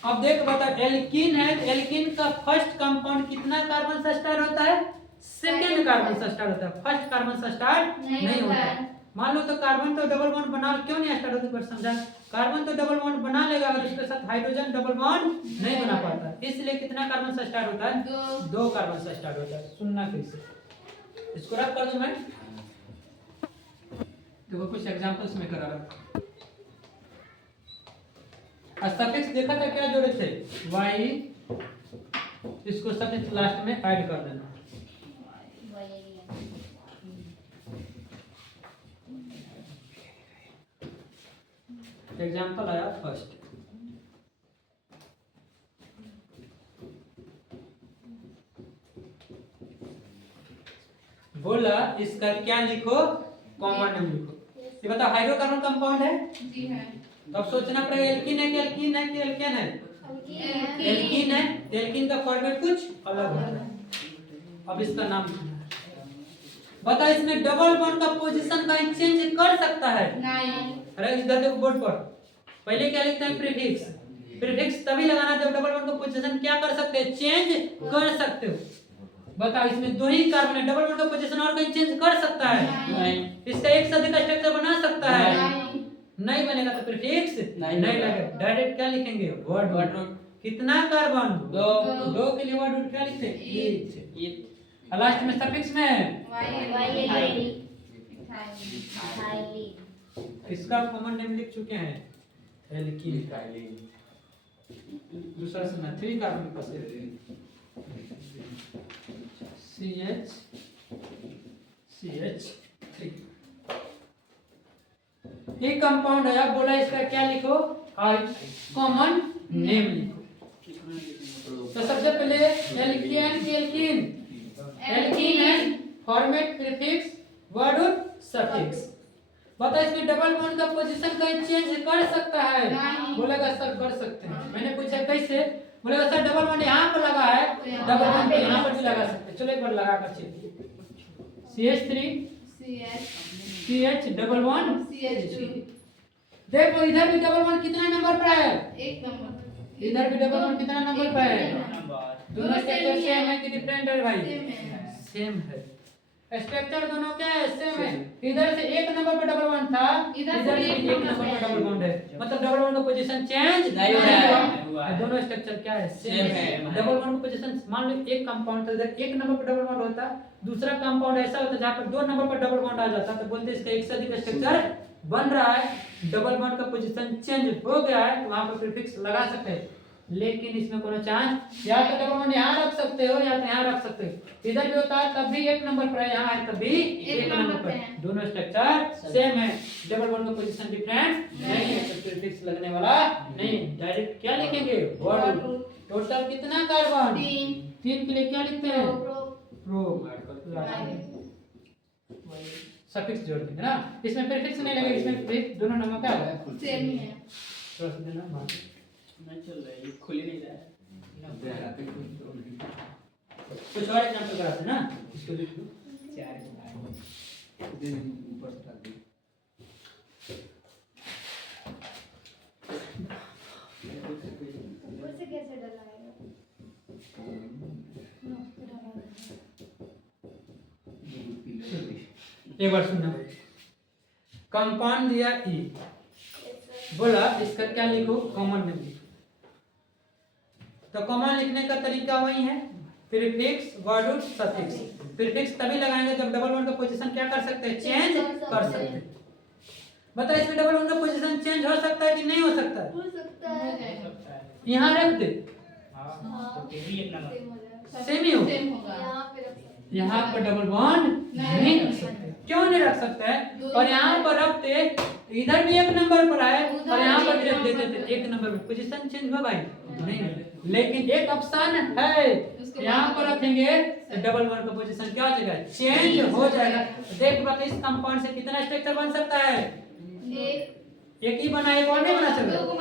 अब देख बता, एल्कीन है, एल्कीन का फर्स्ट कंपाउंड कितना कार्बन से स्टार्ट होता है, सेकेंड कार्बन से स्टार्ट होता है, फर्स्ट कार्बन से स्टार्ट नहीं होता है। मान लो तो कार्बन तो डबल बॉन्ड बना, क्यों नहीं स्टार्ट होती, पर समझा, कार्बन तो डबल बॉन्ड बना लेगा, अगर उसके साथ हाइड्रोजन डबल बॉन्ड नहीं बना पाता, इसलिए कितना कार्बन से स्टार्ट होता है, 2 कार्बन से स्टार्ट होता है। सुनना फिर से, इसको रख कर दूं मैं, देखो कुछ एग्जांपल्स में करा रहा। सफिक्स देखा था क्या जोड़े थे, वाई, इसको सफिक्स लास्ट में ऐड कर देना। एग्जाम्पल आया फर्स्ट, बोला इसका क्या लिखो, कॉमन नेम लिखो। ये बता हाइड्रोकार्बन कंपाउंड है जी, है, तो अब सोचना पड़ेगा एल्कीन है कि एल्कीन है कि एल्केन है, एल्कीन है, एल्कीन का फॉर्मेट कुछ अलग होता है। अब इसका नाम बता, इसमें डबल बॉन्ड का पोजीशन का चेंज कर सकता है नहीं। अरे इधर देखो बोर्ड पर, पहले क्या लिखते हैं, प्रीफिक्स। प्रीफिक्स तभी लगाना जब डबल बॉन्ड का पोजीशन क्या कर सकते हैं, चेंज कर सकते हो। बताओ इसमें दो ही कार्बन है, डबल बॉन्ड का पोजीशन और कहीं चेंज कर सकता है? नहीं। इसका एक से अधिक स्ट्रक्चर बना सकता है? नहीं। नहीं बनेगा तो प्रीफिक्स नहीं नहीं लगेगा। डायरेक्ट क्या लिखेंगे? Word word root. कितना कार्बन? दो। दो के लिए वर्ड रूट क्या लिखते हैं? ईच। ये और लास्ट में सफिक्स में इसका कॉमन नेम लिख चुके हैं, एल्कीन। दूसरा सुनना, 3 कार्बन का CH3 ये कंपाउंड है। अब बोला इसका क्या लिखो? और कॉमन नेम लिखो। तो सबसे पहले एल्केन की alkene and format prefix word root suffix. बता इसमें डबल बॉन्ड का पोजीशन कहीं चेंज कर सकता है? नहीं। बोलेगा सर कर सकते हैं। मैंने पूछा कैसे? बोलेगा सर डबल बॉन्ड यहाँ पर लगा है, डबल बॉन्ड यहाँ पर भी लगा सकते हैं। चलो एक बार लगा कर check. CH3 CH double bond देखो इधर भी डबल बॉन्ड कितना नंबर पर है? एक नंबर। इधर भी डबल बॉन्ड कितना नंबर पर है? दोनों स्ट्रक्चर सेम है कि डिफरेंट है भाई? सेम है। स्ट्रक्चर दोनों क्या है? सेम है। इधर से एक नंबर पर डबल बॉन्ड था, इधर से एक नंबर पर डबल बॉन्ड है। मतलब डबल बॉन्ड का पोजीशन चेंज नहीं हुआ। दोनों स्ट्रक्चर क्या है? सेम है। डबल बॉन्ड का पोजीशन मान लो एक कंपाउंड था, इधर एक नंबर पर डबल बॉन्ड होता, दूसरा कंपाउंड ऐसा होता जहां पर 2 नंबर पर डबल बॉन्ड आ जाता, तो बोलते इसका एक से अधिक स्ट्रक्चर बन रहा है, डबल बॉन्ड का पोजीशन चेंज हो गया है, तो वहां पर प्रीफिक्स लगा सकते हैं। लेकिन इसमें कोनो चांस या तो डबल बॉन्ड यहाँ रख सकते हो या तो यहाँ रख सकते हो। इधर भी होता है तब भी एक नंबर पर है, यहाँ है तब भी एक नंबर पर है। दोनों स्ट्रक्चर सेम है, डबल बॉन्ड का पोजीशन डिफरेंट नहीं है, तो प्रीफिक्स लगने वाला नहीं। डायरेक्ट क्या लिखेंगे? Word root. टोटल कितना कार्बन? 3 के लिए क्या लिखते हैं? प्रो। सफिक्स जोड़ देंगे ना, इसमें प्रीफिक्स नहीं लगेगा, इसमें प्रीफिक्स दोनों नंबर क्या है? सेम ही है। थोड़ा सा देना मान नहीं चल रहा है, ये खुल ही नहीं रहा है। कुछ और एग्जांपल कराते हैं ना, इसको लिख लो। ऊपर से कैसे डलाएगा? एक बार सुनना भाई। कंपाउंड दिया ई, बोला इसका क्या लिखो? कॉमन नेम लिखो। तो कॉमन लिखने का तरीका वही है, prefix word root suffix. Prefix तभी लगाएंगे जब डबल बॉन्ड का पोजीशन क्या कर सकते हैं? चेंज कर सकते हैं। बता इसमें डबल बॉन्ड का पोजीशन चेंज हो सकता है कि नहीं हो सकता है? हो सकता है। यहाँ रख दे, सेम ही हो। सेम होगा। यहाँ पे रख सकते हैं। यहाँ पर डबल बॉन्ड नहीं रख सकते। क्यों नहीं रख सकते हैं? और यहाँ पर रखते, इधर भी एक नंबर पर है और यहाँ पर भी रख देते थे एक नंबर पर, पोजीशन चेंज हुआ भाई? नहीं। लेकिन एक ऑप्शन है, यहाँ पर रखेंगे तो डबल बॉन्ड का पोजीशन क्या हो जाएगा? चेंज हो जाएगा। देख बात, इस कंपाउंड से कितना स्ट्रक्चर बन सकता है? एक ही बना, एक और नहीं बना सकता, 2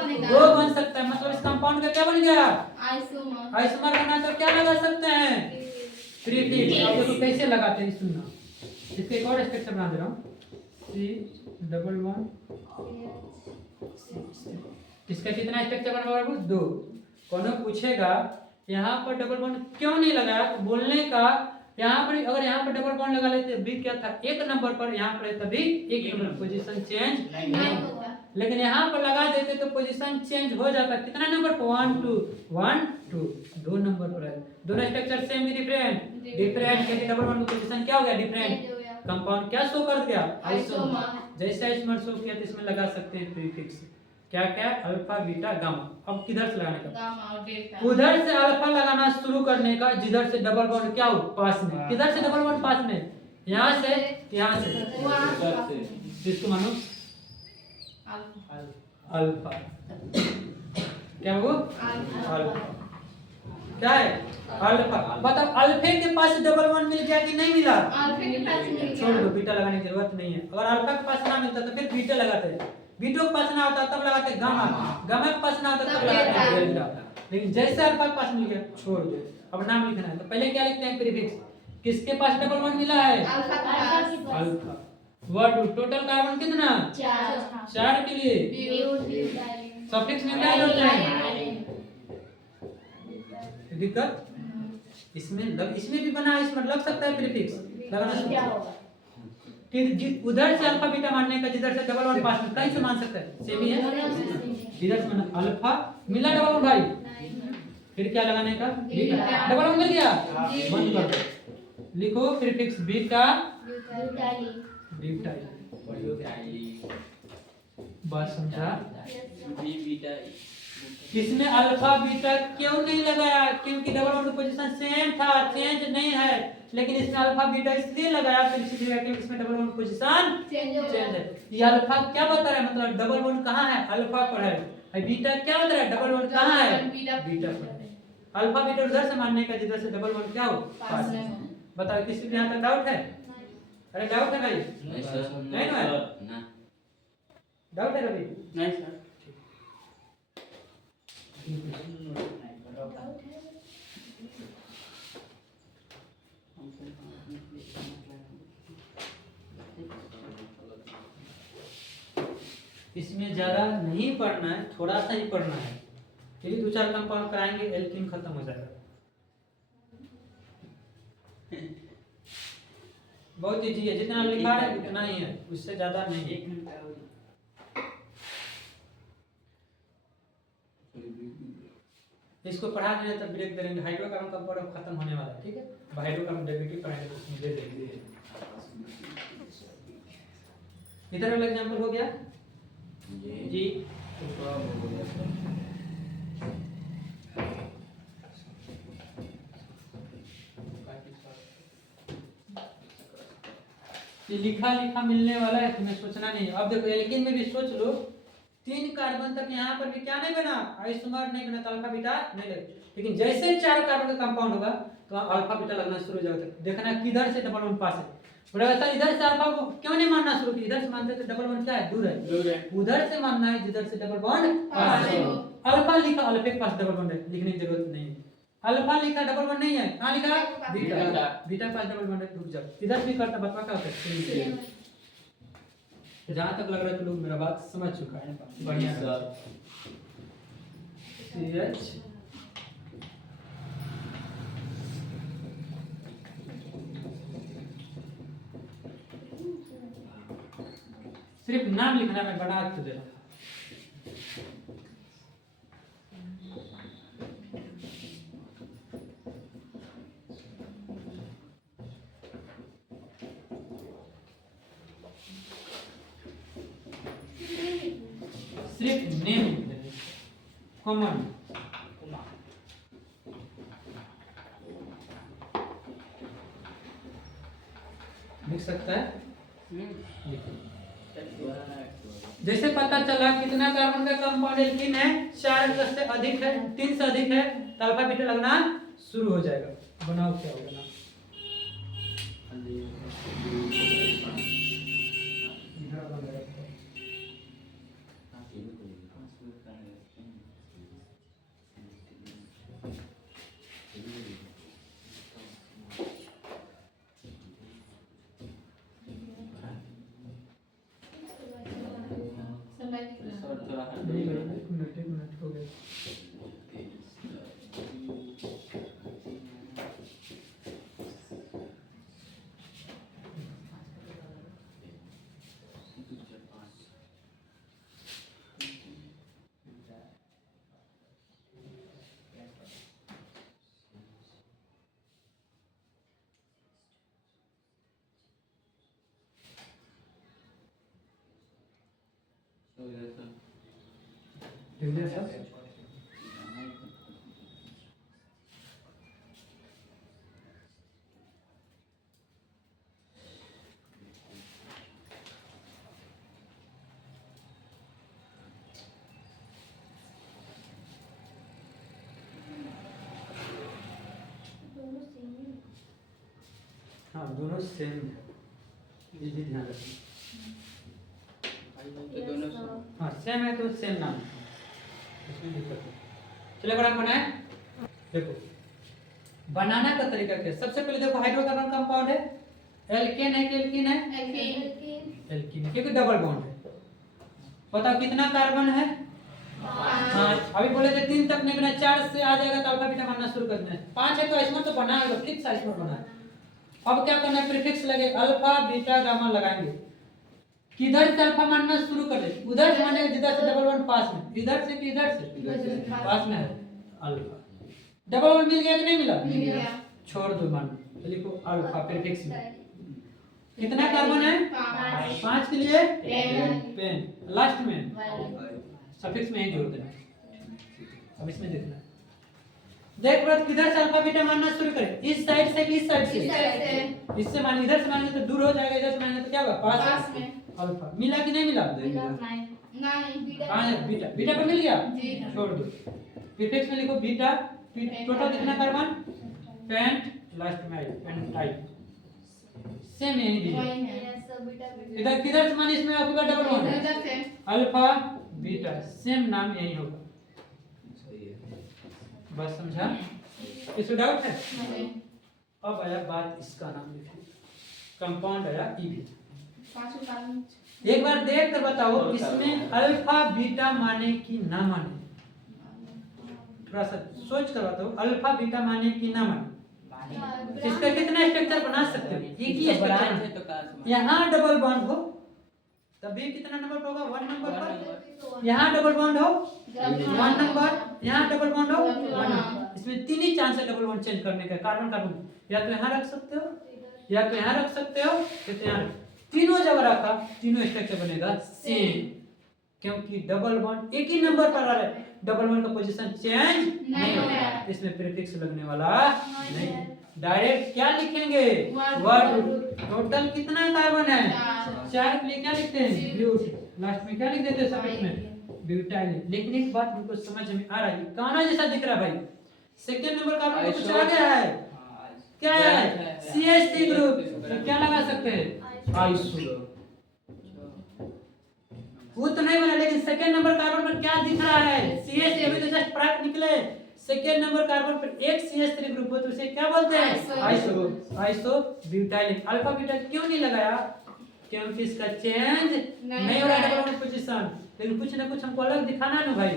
बन सकता है। मतलब इस कंपाउंड का क्या बन गया? आइसोमर बना। तो क्या लगा सकते हैं? प्रीफिक्स। अब देखो कैसे लगाते हैं, सुनना। इसके एक और स्ट्रक्चर बना दे रहा हूँ, C डबल बॉन्ड। इसका कितना स्ट्रक्चर बना बाबू? 2। कौन पूछेगा यहाँ पर डबल बॉन्ड क्यों नहीं लगाया, तो बोलने का यहाँ पर अगर यहाँ पर डबल बॉन्ड लगा लेते भी क्या था? एक नंबर पर, यहाँ पर तभी एक नंबर, पोजीशन चेंज नहीं होगा। लेकिन यहाँ पर लगा देते तो पोजीशन चेंज हो जाता। कितना नंबर पर? 1 2 1 2, 2 नंबर पर है। दोनों स्ट्रक्चर सेम ही डिफरेंट क्योंकि डबल बॉन्ड का पोजीशन क्या हो गया? डिफरेंट। कंपाउंड क्या शो कर दिया? आइसोमर। जैसे आइसोमर शो किया तो इसमें लगा सकते हैं प्रीफिक्स। क्या क्या? Alpha beta gamma. अब किधर से लगाने का? गामा और डेल्टा। उधर से अल्फा लगाना शुरू करने का, जिधर से डबल बॉन्ड क्या हो? पास में। किधर से डबल बॉन्ड पास में? यहाँ से, यहाँ से। इसको मानो अल्फा। क्या वो? अल्फा क्या है? अल्फा। बताओ अल्फे के पास डबल बॉन्ड मिल गया कि नहीं मिला? अल्फा के पास मिल गया। छोड़ दो, बीटा लगाने की जरूरत नहीं है। अगर अल्फा के पास ना मिलता तो फिर बीटा लगाते हैं। बीटा के पास ना होता तब लगाते गामा। गामा के पास ना होता तब लगाते डेल्टा। लेकिन जैसे अल्फा के पास मिल गया, छोड़ दो। अब नाम लिखना है तो पहले क्या लिखते हैं? प्रीफिक्स। किसके पास डबल बॉन्ड मिला है? अल्फा के पास। अल्फा। वर्ड टोटल कार्बन कितना? 4 के लिए सफिक्स में क्या जोड़ते हैं? दिक्कत इसमें भी बना है, इसमें लग सकता है प्रीफिक्स लगाना क्या शुरू। होगा? उधर से अल्फा बीटा मानने का, जिधर से डबल वन पास में, कहीं से मान सकते हैं, सेम ही है। इधर से माना अल्फा मिला डबल वन भाई, फिर क्या लगाने का, बीटा। डबल वन मिल गया, बंद कर दो, लिखो प्रीफिक्स बीटा, बीटा। बात समझा? इसमें अल्फा बीटा क्यों नहीं लगाया, क्योंकि डबल वन की पोजीशन सेम था, चेंज नहीं है, लेकिन इसमें अल्फा बीटा इसलिए लगाया फिर इसलिए कि इसमें डबल वन की पोजीशन चेंज है। ये अल्फा क्या बता रहा है, मतलब डबल वन कहाँ है, अल्फा पर है, और बीटा क्या बता रहा है, डबल वन कहाँ है, बीटा पर। अल्फा बीटा उधर से मानने का जिधर से डबल वन क्या हो, पास। बताओ किसी को यहाँ तक डाउट है? अरे डाउट है भाई? नहीं ना है? डाउट है रवि? नहीं सर। इसमें ज्यादा नहीं पढ़ना है, थोड़ा सा ही पढ़ना है, फिर 2-4 कंपाउंड कराएंगे, एल्कीन खत्म हो जाएगा। बहुत इजी है, जितना लिखा है उतना ही है, उससे ज्यादा नहीं है। 1 घंटा हो गया। इसको पढ़ा देंगे तब ब्रेक दे देंगे, हाइड्रोकार्बन कंपाउंड खत्म होने वाला है, ठीक है। हाइड्रोकार्बन डेरिवेटिव पढ़ाएंगे तो उसमें दे देंगे। इधर वाला एग्जांपल हो गया जी। ये लिखा लिखा मिलने वाला है, तुम्हें सोचना नहीं। अब देखो एल्कीन में भी सोच लो, 3 कार्बन तक यहाँ पर भी क्या नहीं बना, आइसोमर नहीं बना, तो अल्फा बीटा नहीं लगे, लेकिन जैसे 4 कार्बन का कंपाउंड होगा तो अल्फा बीटा लगना शुरू हो जाएगा। देखना किधर से डबल वन पास है, बोला सर इधर से अल्फा को क्यों नहीं मानना शुरू किया, इधर से मानते तो डबल वन क्या है, दूर है, उधर से मानना है जिधर से डबल बॉन्ड पास है। अल्फा लिखा, अल्फा के पास डबल बॉन्ड है, लिखने की जरूरत नहीं है। अल्फा लिखा, डबल बॉन्ड नहीं है, कहां लिखा, बीटा, बीटा के पास डबल बॉन्ड है, रुक जाओ, इधर भी करता बतवा क्या होता है। जहां तक लग रहा है तो लोग मेरा बात समझ चुका है, बढ़िया सर। CH सिर्फ नाम लिखना, मैं बना के दे रहा हूं। सिर्फ नेम लिख देंगे, कॉमन लिख सकता है। जैसे पता चला कितना कार्बन का कंपाउंड एल्कीन है, 4 से अधिक है, 3 से अधिक है, तो अल्फा बीटा लगना शुरू हो जाएगा। बनाओ क्या होगा ना, एक मिनट हो गया। हाँ दोनों सेम है, ये भी ध्यान रखना। हाँ सेम है तो सेम नाम, इसमें दिक्कत नहीं। चलिए बड़ा बनाए, देखो बनाना का तरीका क्या है। सबसे पहले देखो हाइड्रोकार्बन कंपाउंड है, एल्केन है कि एल्कीन है, एल्कीन एल्कीन क्योंकि डबल बॉन्ड है। बताओ कितना कार्बन है, 5। अभी बोले थे 3 तक नहीं बना, 4 से आ जाएगा तो अल्फा बीटा मानना शुरू कर देना है। 5 है तो आइसोमर तो बना है, फिक्स आइसोमर बना है। अब क्या करना है, प्रीफिक्स लगे अल्फा बीटा गामा लगाएंगे। किधर से अल्फा मानना शुरू कर दे, उधर से मानेगा जिधर से डबल वन पास में, इधर से कि इधर से पास में है अल्फा। डबल वन मिल गया कि नहीं मिला? छोड़ दो मान, तो लिखो अल्फा प्रीफिक्स में। कितना कार्बन है? 5 के लिए पेन, लास्ट में सफिक्स में ही जोड़ देना। अब इसमें देखना, देख रहा किधर से अल्फा बीटा मानना शुरू करें, इस साइड से कि इस साइड से? इससे मान, इधर से मानेंगे तो दूर हो जाएगा, इधर से मानेंगे तो क्या होगा, पास में। अल्फा मिला कि नहीं मिला? कहाँ है बीटा? बीटा पर मिल गया, छोड़ दो। प्रीफिक्स में लिखो बीटा, टोटल कितना कार्बन? पेंट, लास्ट में पेंटाइल, सेम यही भी है। इधर किधर से माने, इसमें आपका double one alpha beta, same नाम यही होगा। बस समझा? इसमें डाउट है? अब आया बात इसका नाम लिखो, कंपाउंड आया ई। एक बार देख कर बताओ इसमें अल्फा बीटा माने कि ना माने, थोड़ा सा सोच कर बताओ, अल्फा बीटा माने कि ना माने। इसका कितना स्ट्रक्चर बना सकते हो? एक ही स्ट्रक्चर, यहाँ डबल बॉन्ड हो तभी कितना नंबर पर होगा, 1 नंबर पर। यहाँ डबल बॉन्ड हो 1 नंबर, यहाँ डबल बॉन्ड हो 1 नंबर। इसमें 3 ही चांस है डबल बॉन्ड चेंज करने का, कार्बन कार्बन, या तो यहाँ रख सकते हो, या तो यहाँ रख सकते हो, या तो यहाँ। तीनों जगह रखा, तीनों स्ट्रक्चर बनेगा सेम, क्योंकि डबल बॉन्ड एक ही नंबर पर आ रहा है, डबल बॉन्ड का पोजीशन चेंज नहीं होगा, इसमें प्रीफिक्स लगने वाला नहीं। डायरेक्ट क्या लिखेंगे, वर्ड। टोटल कितना कार्बन है? 4 के लिए क्या लिखते हैं, ब्यूट, लास्ट में क्या लिख देते हैं सफिक्स में, ब्यूटाइल। लेकिन एक बात हमको समझ में आ रहा है, काना जैसा दिख रहा है भाई, सेकंड नंबर कार्बन कुछ आ गया है, क्या है, CH3 ग्रुप, तो क्या लगा सकते हैं, आइसो। वो तो नहीं बना, लेकिन सेकंड नंबर कार्बन पर क्या दिख रहा है, CH3, अभी तो जस्ट प्रोडक्ट निकले। सेकंड नंबर कार्बन पर एक CH3 ग्रुप हो तो उसे क्या बोलते हैं, iso. Iso butyl. Alpha beta क्यों नहीं लगाया, क्योंकि इसका चेंज नहीं हो रहा है डबल बॉन्ड पोजीशन, लेकिन कुछ ना कुछ हमको अलग दिखाना है ना भाई,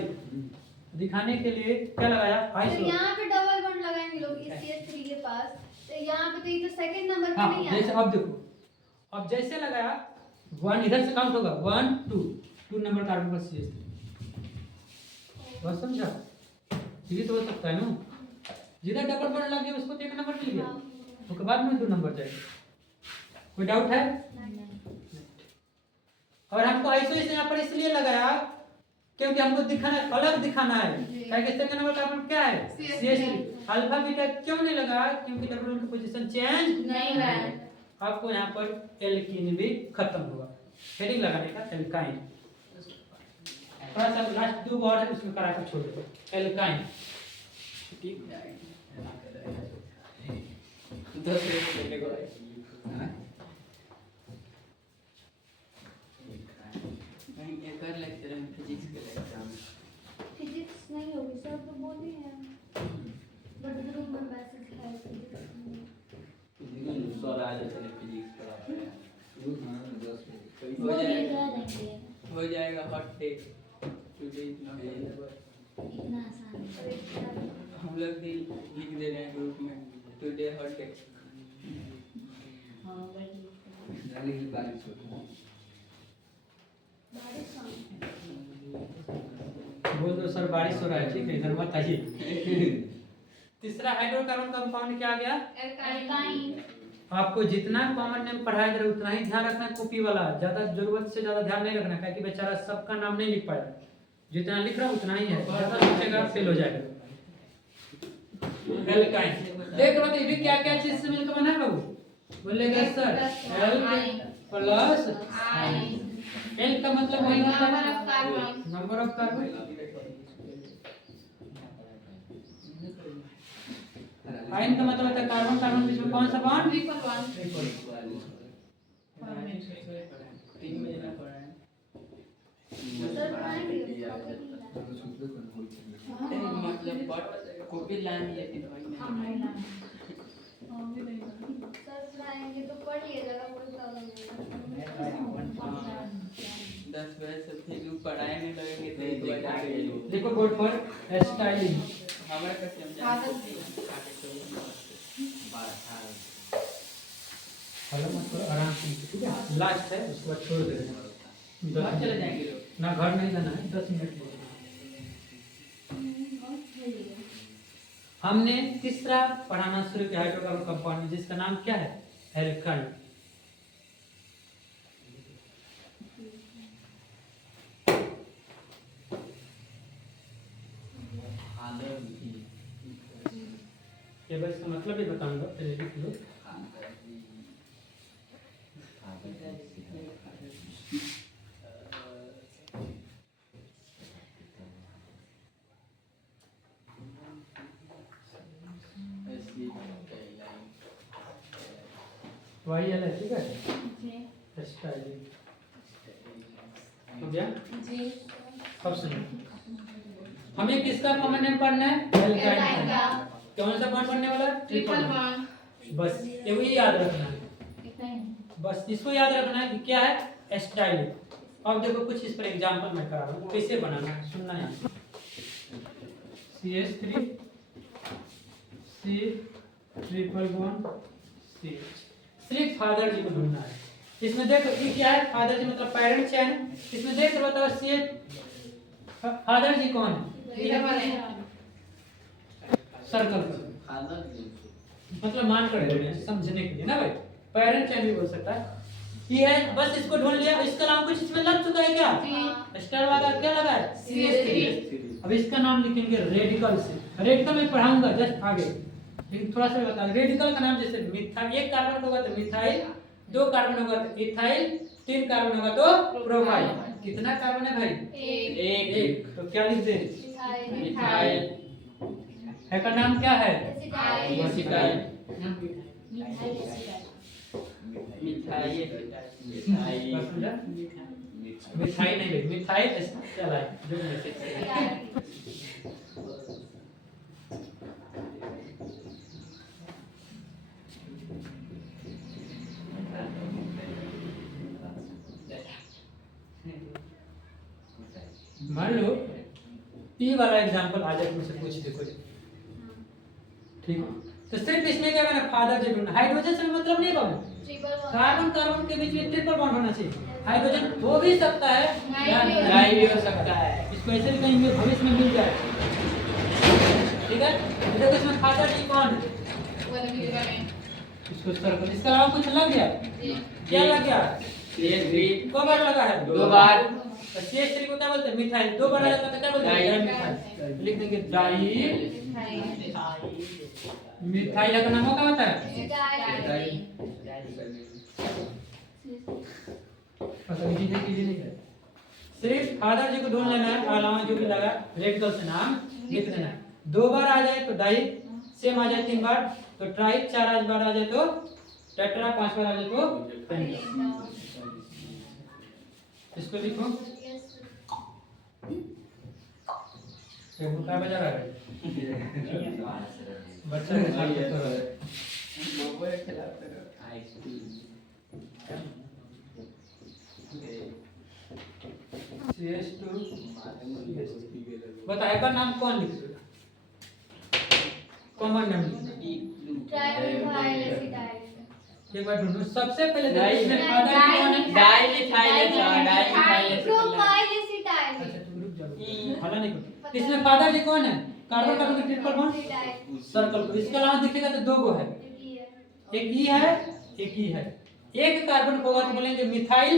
दिखाने के लिए क्या लगाया, आइसो। यहाँ पे डबल बॉन्ड लगाएंगे लोग इस CH3 के पास, तो यहाँ पे तो ये तो सेकंड नंबर पे नहीं जैसे आया। अब देखो, अब जैसे लगाया 1 इधर से काउंट होगा, 1 2 नंबर कार्बन पर CH3, बस समझा? ये तो हो सकता है ना, जिधर डबल बॉन्ड लग गया उसको तो 1 नंबर मिल गया, उसके बाद में 2 नंबर जाएगा। कोई डाउट है? और हमको आइसो इसे यहाँ पर इसलिए लगाया क्योंकि हमको दिखाना, अलग दिखाना है, क्योंकि सेकंड नंबर कार्बन क्या है, CH3। अल्फा बीटा क्यों नहीं लगा, क्योंकि डबल बॉन्ड की पोजीशन चेंज नहीं हुआ है। आपको यहाँ पर एल्कीन भी खत्म होगा, हेडिंग लगाने का, एल्काइन। थोड़ा सा लास्ट 2 और है उसमें करा कर छोड़ दो, एल्काइन। 10 मिनट लेने को है, ये कर लेक्चर में फिजिक्स के लेक्चर, फिजिक्स नहीं होगी सर, तो बोली है, बट ग्रुप में मैसेज है फिजिक्स सर आज चले फिजिक्स पढ़ा रहे हैं, हो जाएगा हॉट डे टुडे, इतना आसान है। हम लोग भी लिख दे रहे हैं ग्रुप में, टुडे हॉट डे। बोल दो सर बारिश हो रहा है, ठीक है, इधर मत आइए। तीसरा हाइड्रोकार्बन कंपाउंड क्या आ गया, एल्काइन। आपको जितना कॉमन नेम पढ़ाया जा रहा है उतना ही ध्यान रखना, कॉपी वाला ज्यादा जरूरत से ज्यादा ध्यान नहीं रखना, क्योंकि बेचारा सबका नाम नहीं लिख पाया, जितना लिख रहा उतना ही है, ज्यादा लिखेगा फेल हो जाएगा। एल्काइन देख लो, ये भी क्या क्या चीज से मिलकर बना है बाबू, बोलेगा सर एल प्लस आई। एल का मतलब वही होता है नंबर ऑफ कार्बन, आयन का मतलब होता है कार्बन कार्बन बीच में कौन सा बॉन्ड, ट्रिपल बॉन्ड। 3 में देना पड़ा है, सर बनाएंगे मतलब बट कॉपी लानी है कि भाई सर बनाएंगे तो पढ़ लीजिएगा, कोई प्रॉब्लम नहीं है। 10 बजे से फिर पढ़ाई नहीं लगेंगे तो एक बार देखो बोर्ड पर एस्टाइलिन। हमारा कैसे हम जानते हेलो मत करो, आराम से, ठीक है। लास्ट है, उसके बाद छोड़ देना। घर चले जाएंगे लोग। ना घर नहीं जाना है, 10 मिनट में। हमने तीसरा पढ़ाना शुरू किया हाइड्रोकार्बन कंपाउंड में, जिसका नाम क्या है? एल्काइल। ये बस इसका मतलब ही बताऊंगा, पहले लिख लो। वही है, ठीक है। एस्टाइलिन हो गया। अब सुनो, हमें किसका कॉमन नेम पढ़ना है? एल्काइल का। कौन सा बॉन्ड बनने वाला है? Triple bond. बस ये याद रखना है, बस इसको याद रखना है कि क्या है? एस्टाइलिन। अब देखो कुछ इस पर एग्जांपल मैं करा रहा हूं, कैसे बनाना है, सुनना है। CH3 C triple bond C। सिर्फ फादर जी को ढूंढना है। इसमें देखो ये क्या है? फादर जी मतलब पेरेंट चैन। इसमें देख लो, बताओ CH फादर जी कौन है? सर्कल मतलब मान कर दे रहे हैं समझने के लिए ना भाई। पेरेंट चैन भी बोल सकता है। ये है, बस इसको ढूंढ लिया। इसका नाम कुछ इसमें लग चुका है क्या? स्टार लगा, क्या लगा है? CH3। अब इसका नाम लिखेंगे रेडिकल से। रेडिकल में पढ़ाऊंगा जस्ट आगे, लेकिन थोड़ा सा बता। रेडिकल का नाम जैसे मिथाइल, एक कार्बन होगा तो मिथाइल, दो कार्बन होगा तो इथाइल, तीन कार्बन होगा तो प्रोपाइल। कितना कार्बन है भाई? एक। तो क्या लिख दें? मिथाइल। है का नाम क्या है? एसिटाइल। मिथाइल नहीं भाई, मिथाइल चला जो मैसेज मान लो P वाला एग्जांपल आ जाए, मुझसे पूछ देखो, ठीक है। तो सिर्फ इसमें क्या करना? फादर जी ढूंढना। हाइड्रोजन से मतलब नहीं बाबू, कार्बन कार्बन के बीच में ट्रिपल बॉन्ड होना चाहिए। हाइड्रोजन हो भी सकता है, नहीं भी हो सकता है। इसको ऐसे भी कहीं भविष्य में मिल जाए, ठीक है। देखो इसमें फादर जी कौन है? इसको सर्कल, इसका नाम कुछ लग गया? क्या लग गया? CH3 को बार लगा है? 2 बार। तो CH3 को क्या बोलते हैं? मिथाइल। 2 बार लगा तो क्या बोलते हैं? डाइमिथाइल। लिख देंगे डाई मिथाइल का नाम क्या होता है? सिर्फ फादर जी को ढूंढ लेना है, अलावा जो भी लगा रेडिकल से नाम लिख देना है। 2 बार आ जाए तो डाई, सेम आ जाए 3 बार तो ट्राई, 4 बार आ जाए तो टेट्रा, 5 बार आ जाए तो पेंटा। इसको लिखो। ये मुका बजा रहा है बच्चा के साथ तो है मोबाइल खिलाते रहो। CH2 बताए का नाम कौन लिखेगा? कॉमन नाम एक बार ढूंढो। सबसे पहले इसमें फादर कौन है? Dimethyl acetyl. अच्छा तुम रुक जाओ, हला नहीं करो। इसमें फादर जी कौन है? कार्बन कार्बन का ट्रिपल बॉन्ड सर्कल को। इसके अलावा देखिएगा तो 2 गो है, एक ई है, एक ई है। एक कार्बन होगा तो बोलेंगे मिथाइल,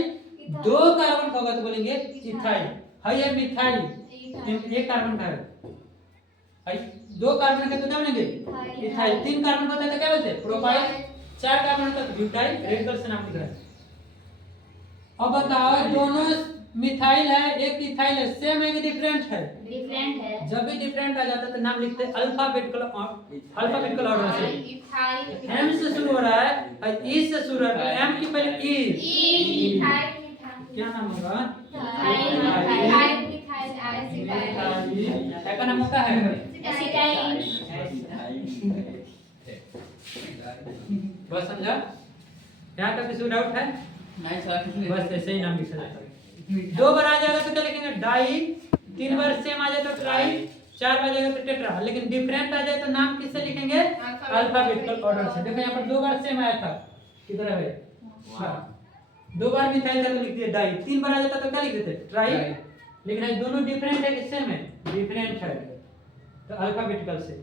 2 कार्बन होगा तो बोलेंगे इथाइल। है ये मिथाइल, एक कार्बन का है। 2 कार्बन का तो क्या बोलेंगे? इथाइल। 3 कार्बन का होता है तो क्या बोलते हैं? प्रोपाइल। 4 कार्बन का तो ब्यूटाइल। रेडिकल से नाम लिख रहा है। अब बताओ, दोनों मिथाइल है, एक इथाइल है, सेम है कि डिफरेंट है? डिफरेंट है। जब भी डिफरेंट आ जाता है तो नाम लिखते हैं अल्फाबेटिकल ऑर्डर से। एम से शुरू हो रहा है और ई से शुरू हो रहा है। एम की पहले ई, क्या नाम होगा? का नाम होता है बस समझा? यहाँ तक किसी डाउट है? नहीं सर, बस ऐसे ही नाम लिखा जाता है। 2 बार आ जाएगा तो क्या लिखेंगे? डाई 3 बार सेम आ जाए तो ट्राई, 4 बार जाएगा तो टेट्रा, लेकिन डिफरेंट आ जाए तो नाम किससे लिखेंगे? अल्फाबेटिकल ऑर्डर से। देखो यहाँ पर 2 बार सेम आया था, किधर है? 2 बार मिथाइल था तो लिख दिया डाई, 3 बार आ जाता तो क्या लिख देते? ट्राई। लेकिन ये दोनों डिफरेंट है कि सेम है? डिफरेंट है, तो अल्फाबेटिकल से।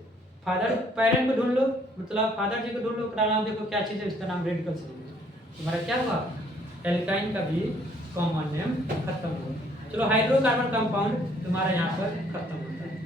फादर पेरेंट को ढूंढ लो, मतलब फादर जी को ढूंढ लो, उसका नाम देखो क्या चीज़ है, उसका नाम रेडिकल से। तुम्हारा क्या हुआ? एल्काइन का भी कॉमन नेम खत्म हुआ। चलो हाइड्रोकार्बन कंपाउंड तुम्हारा यहाँ पर खत्म होता है।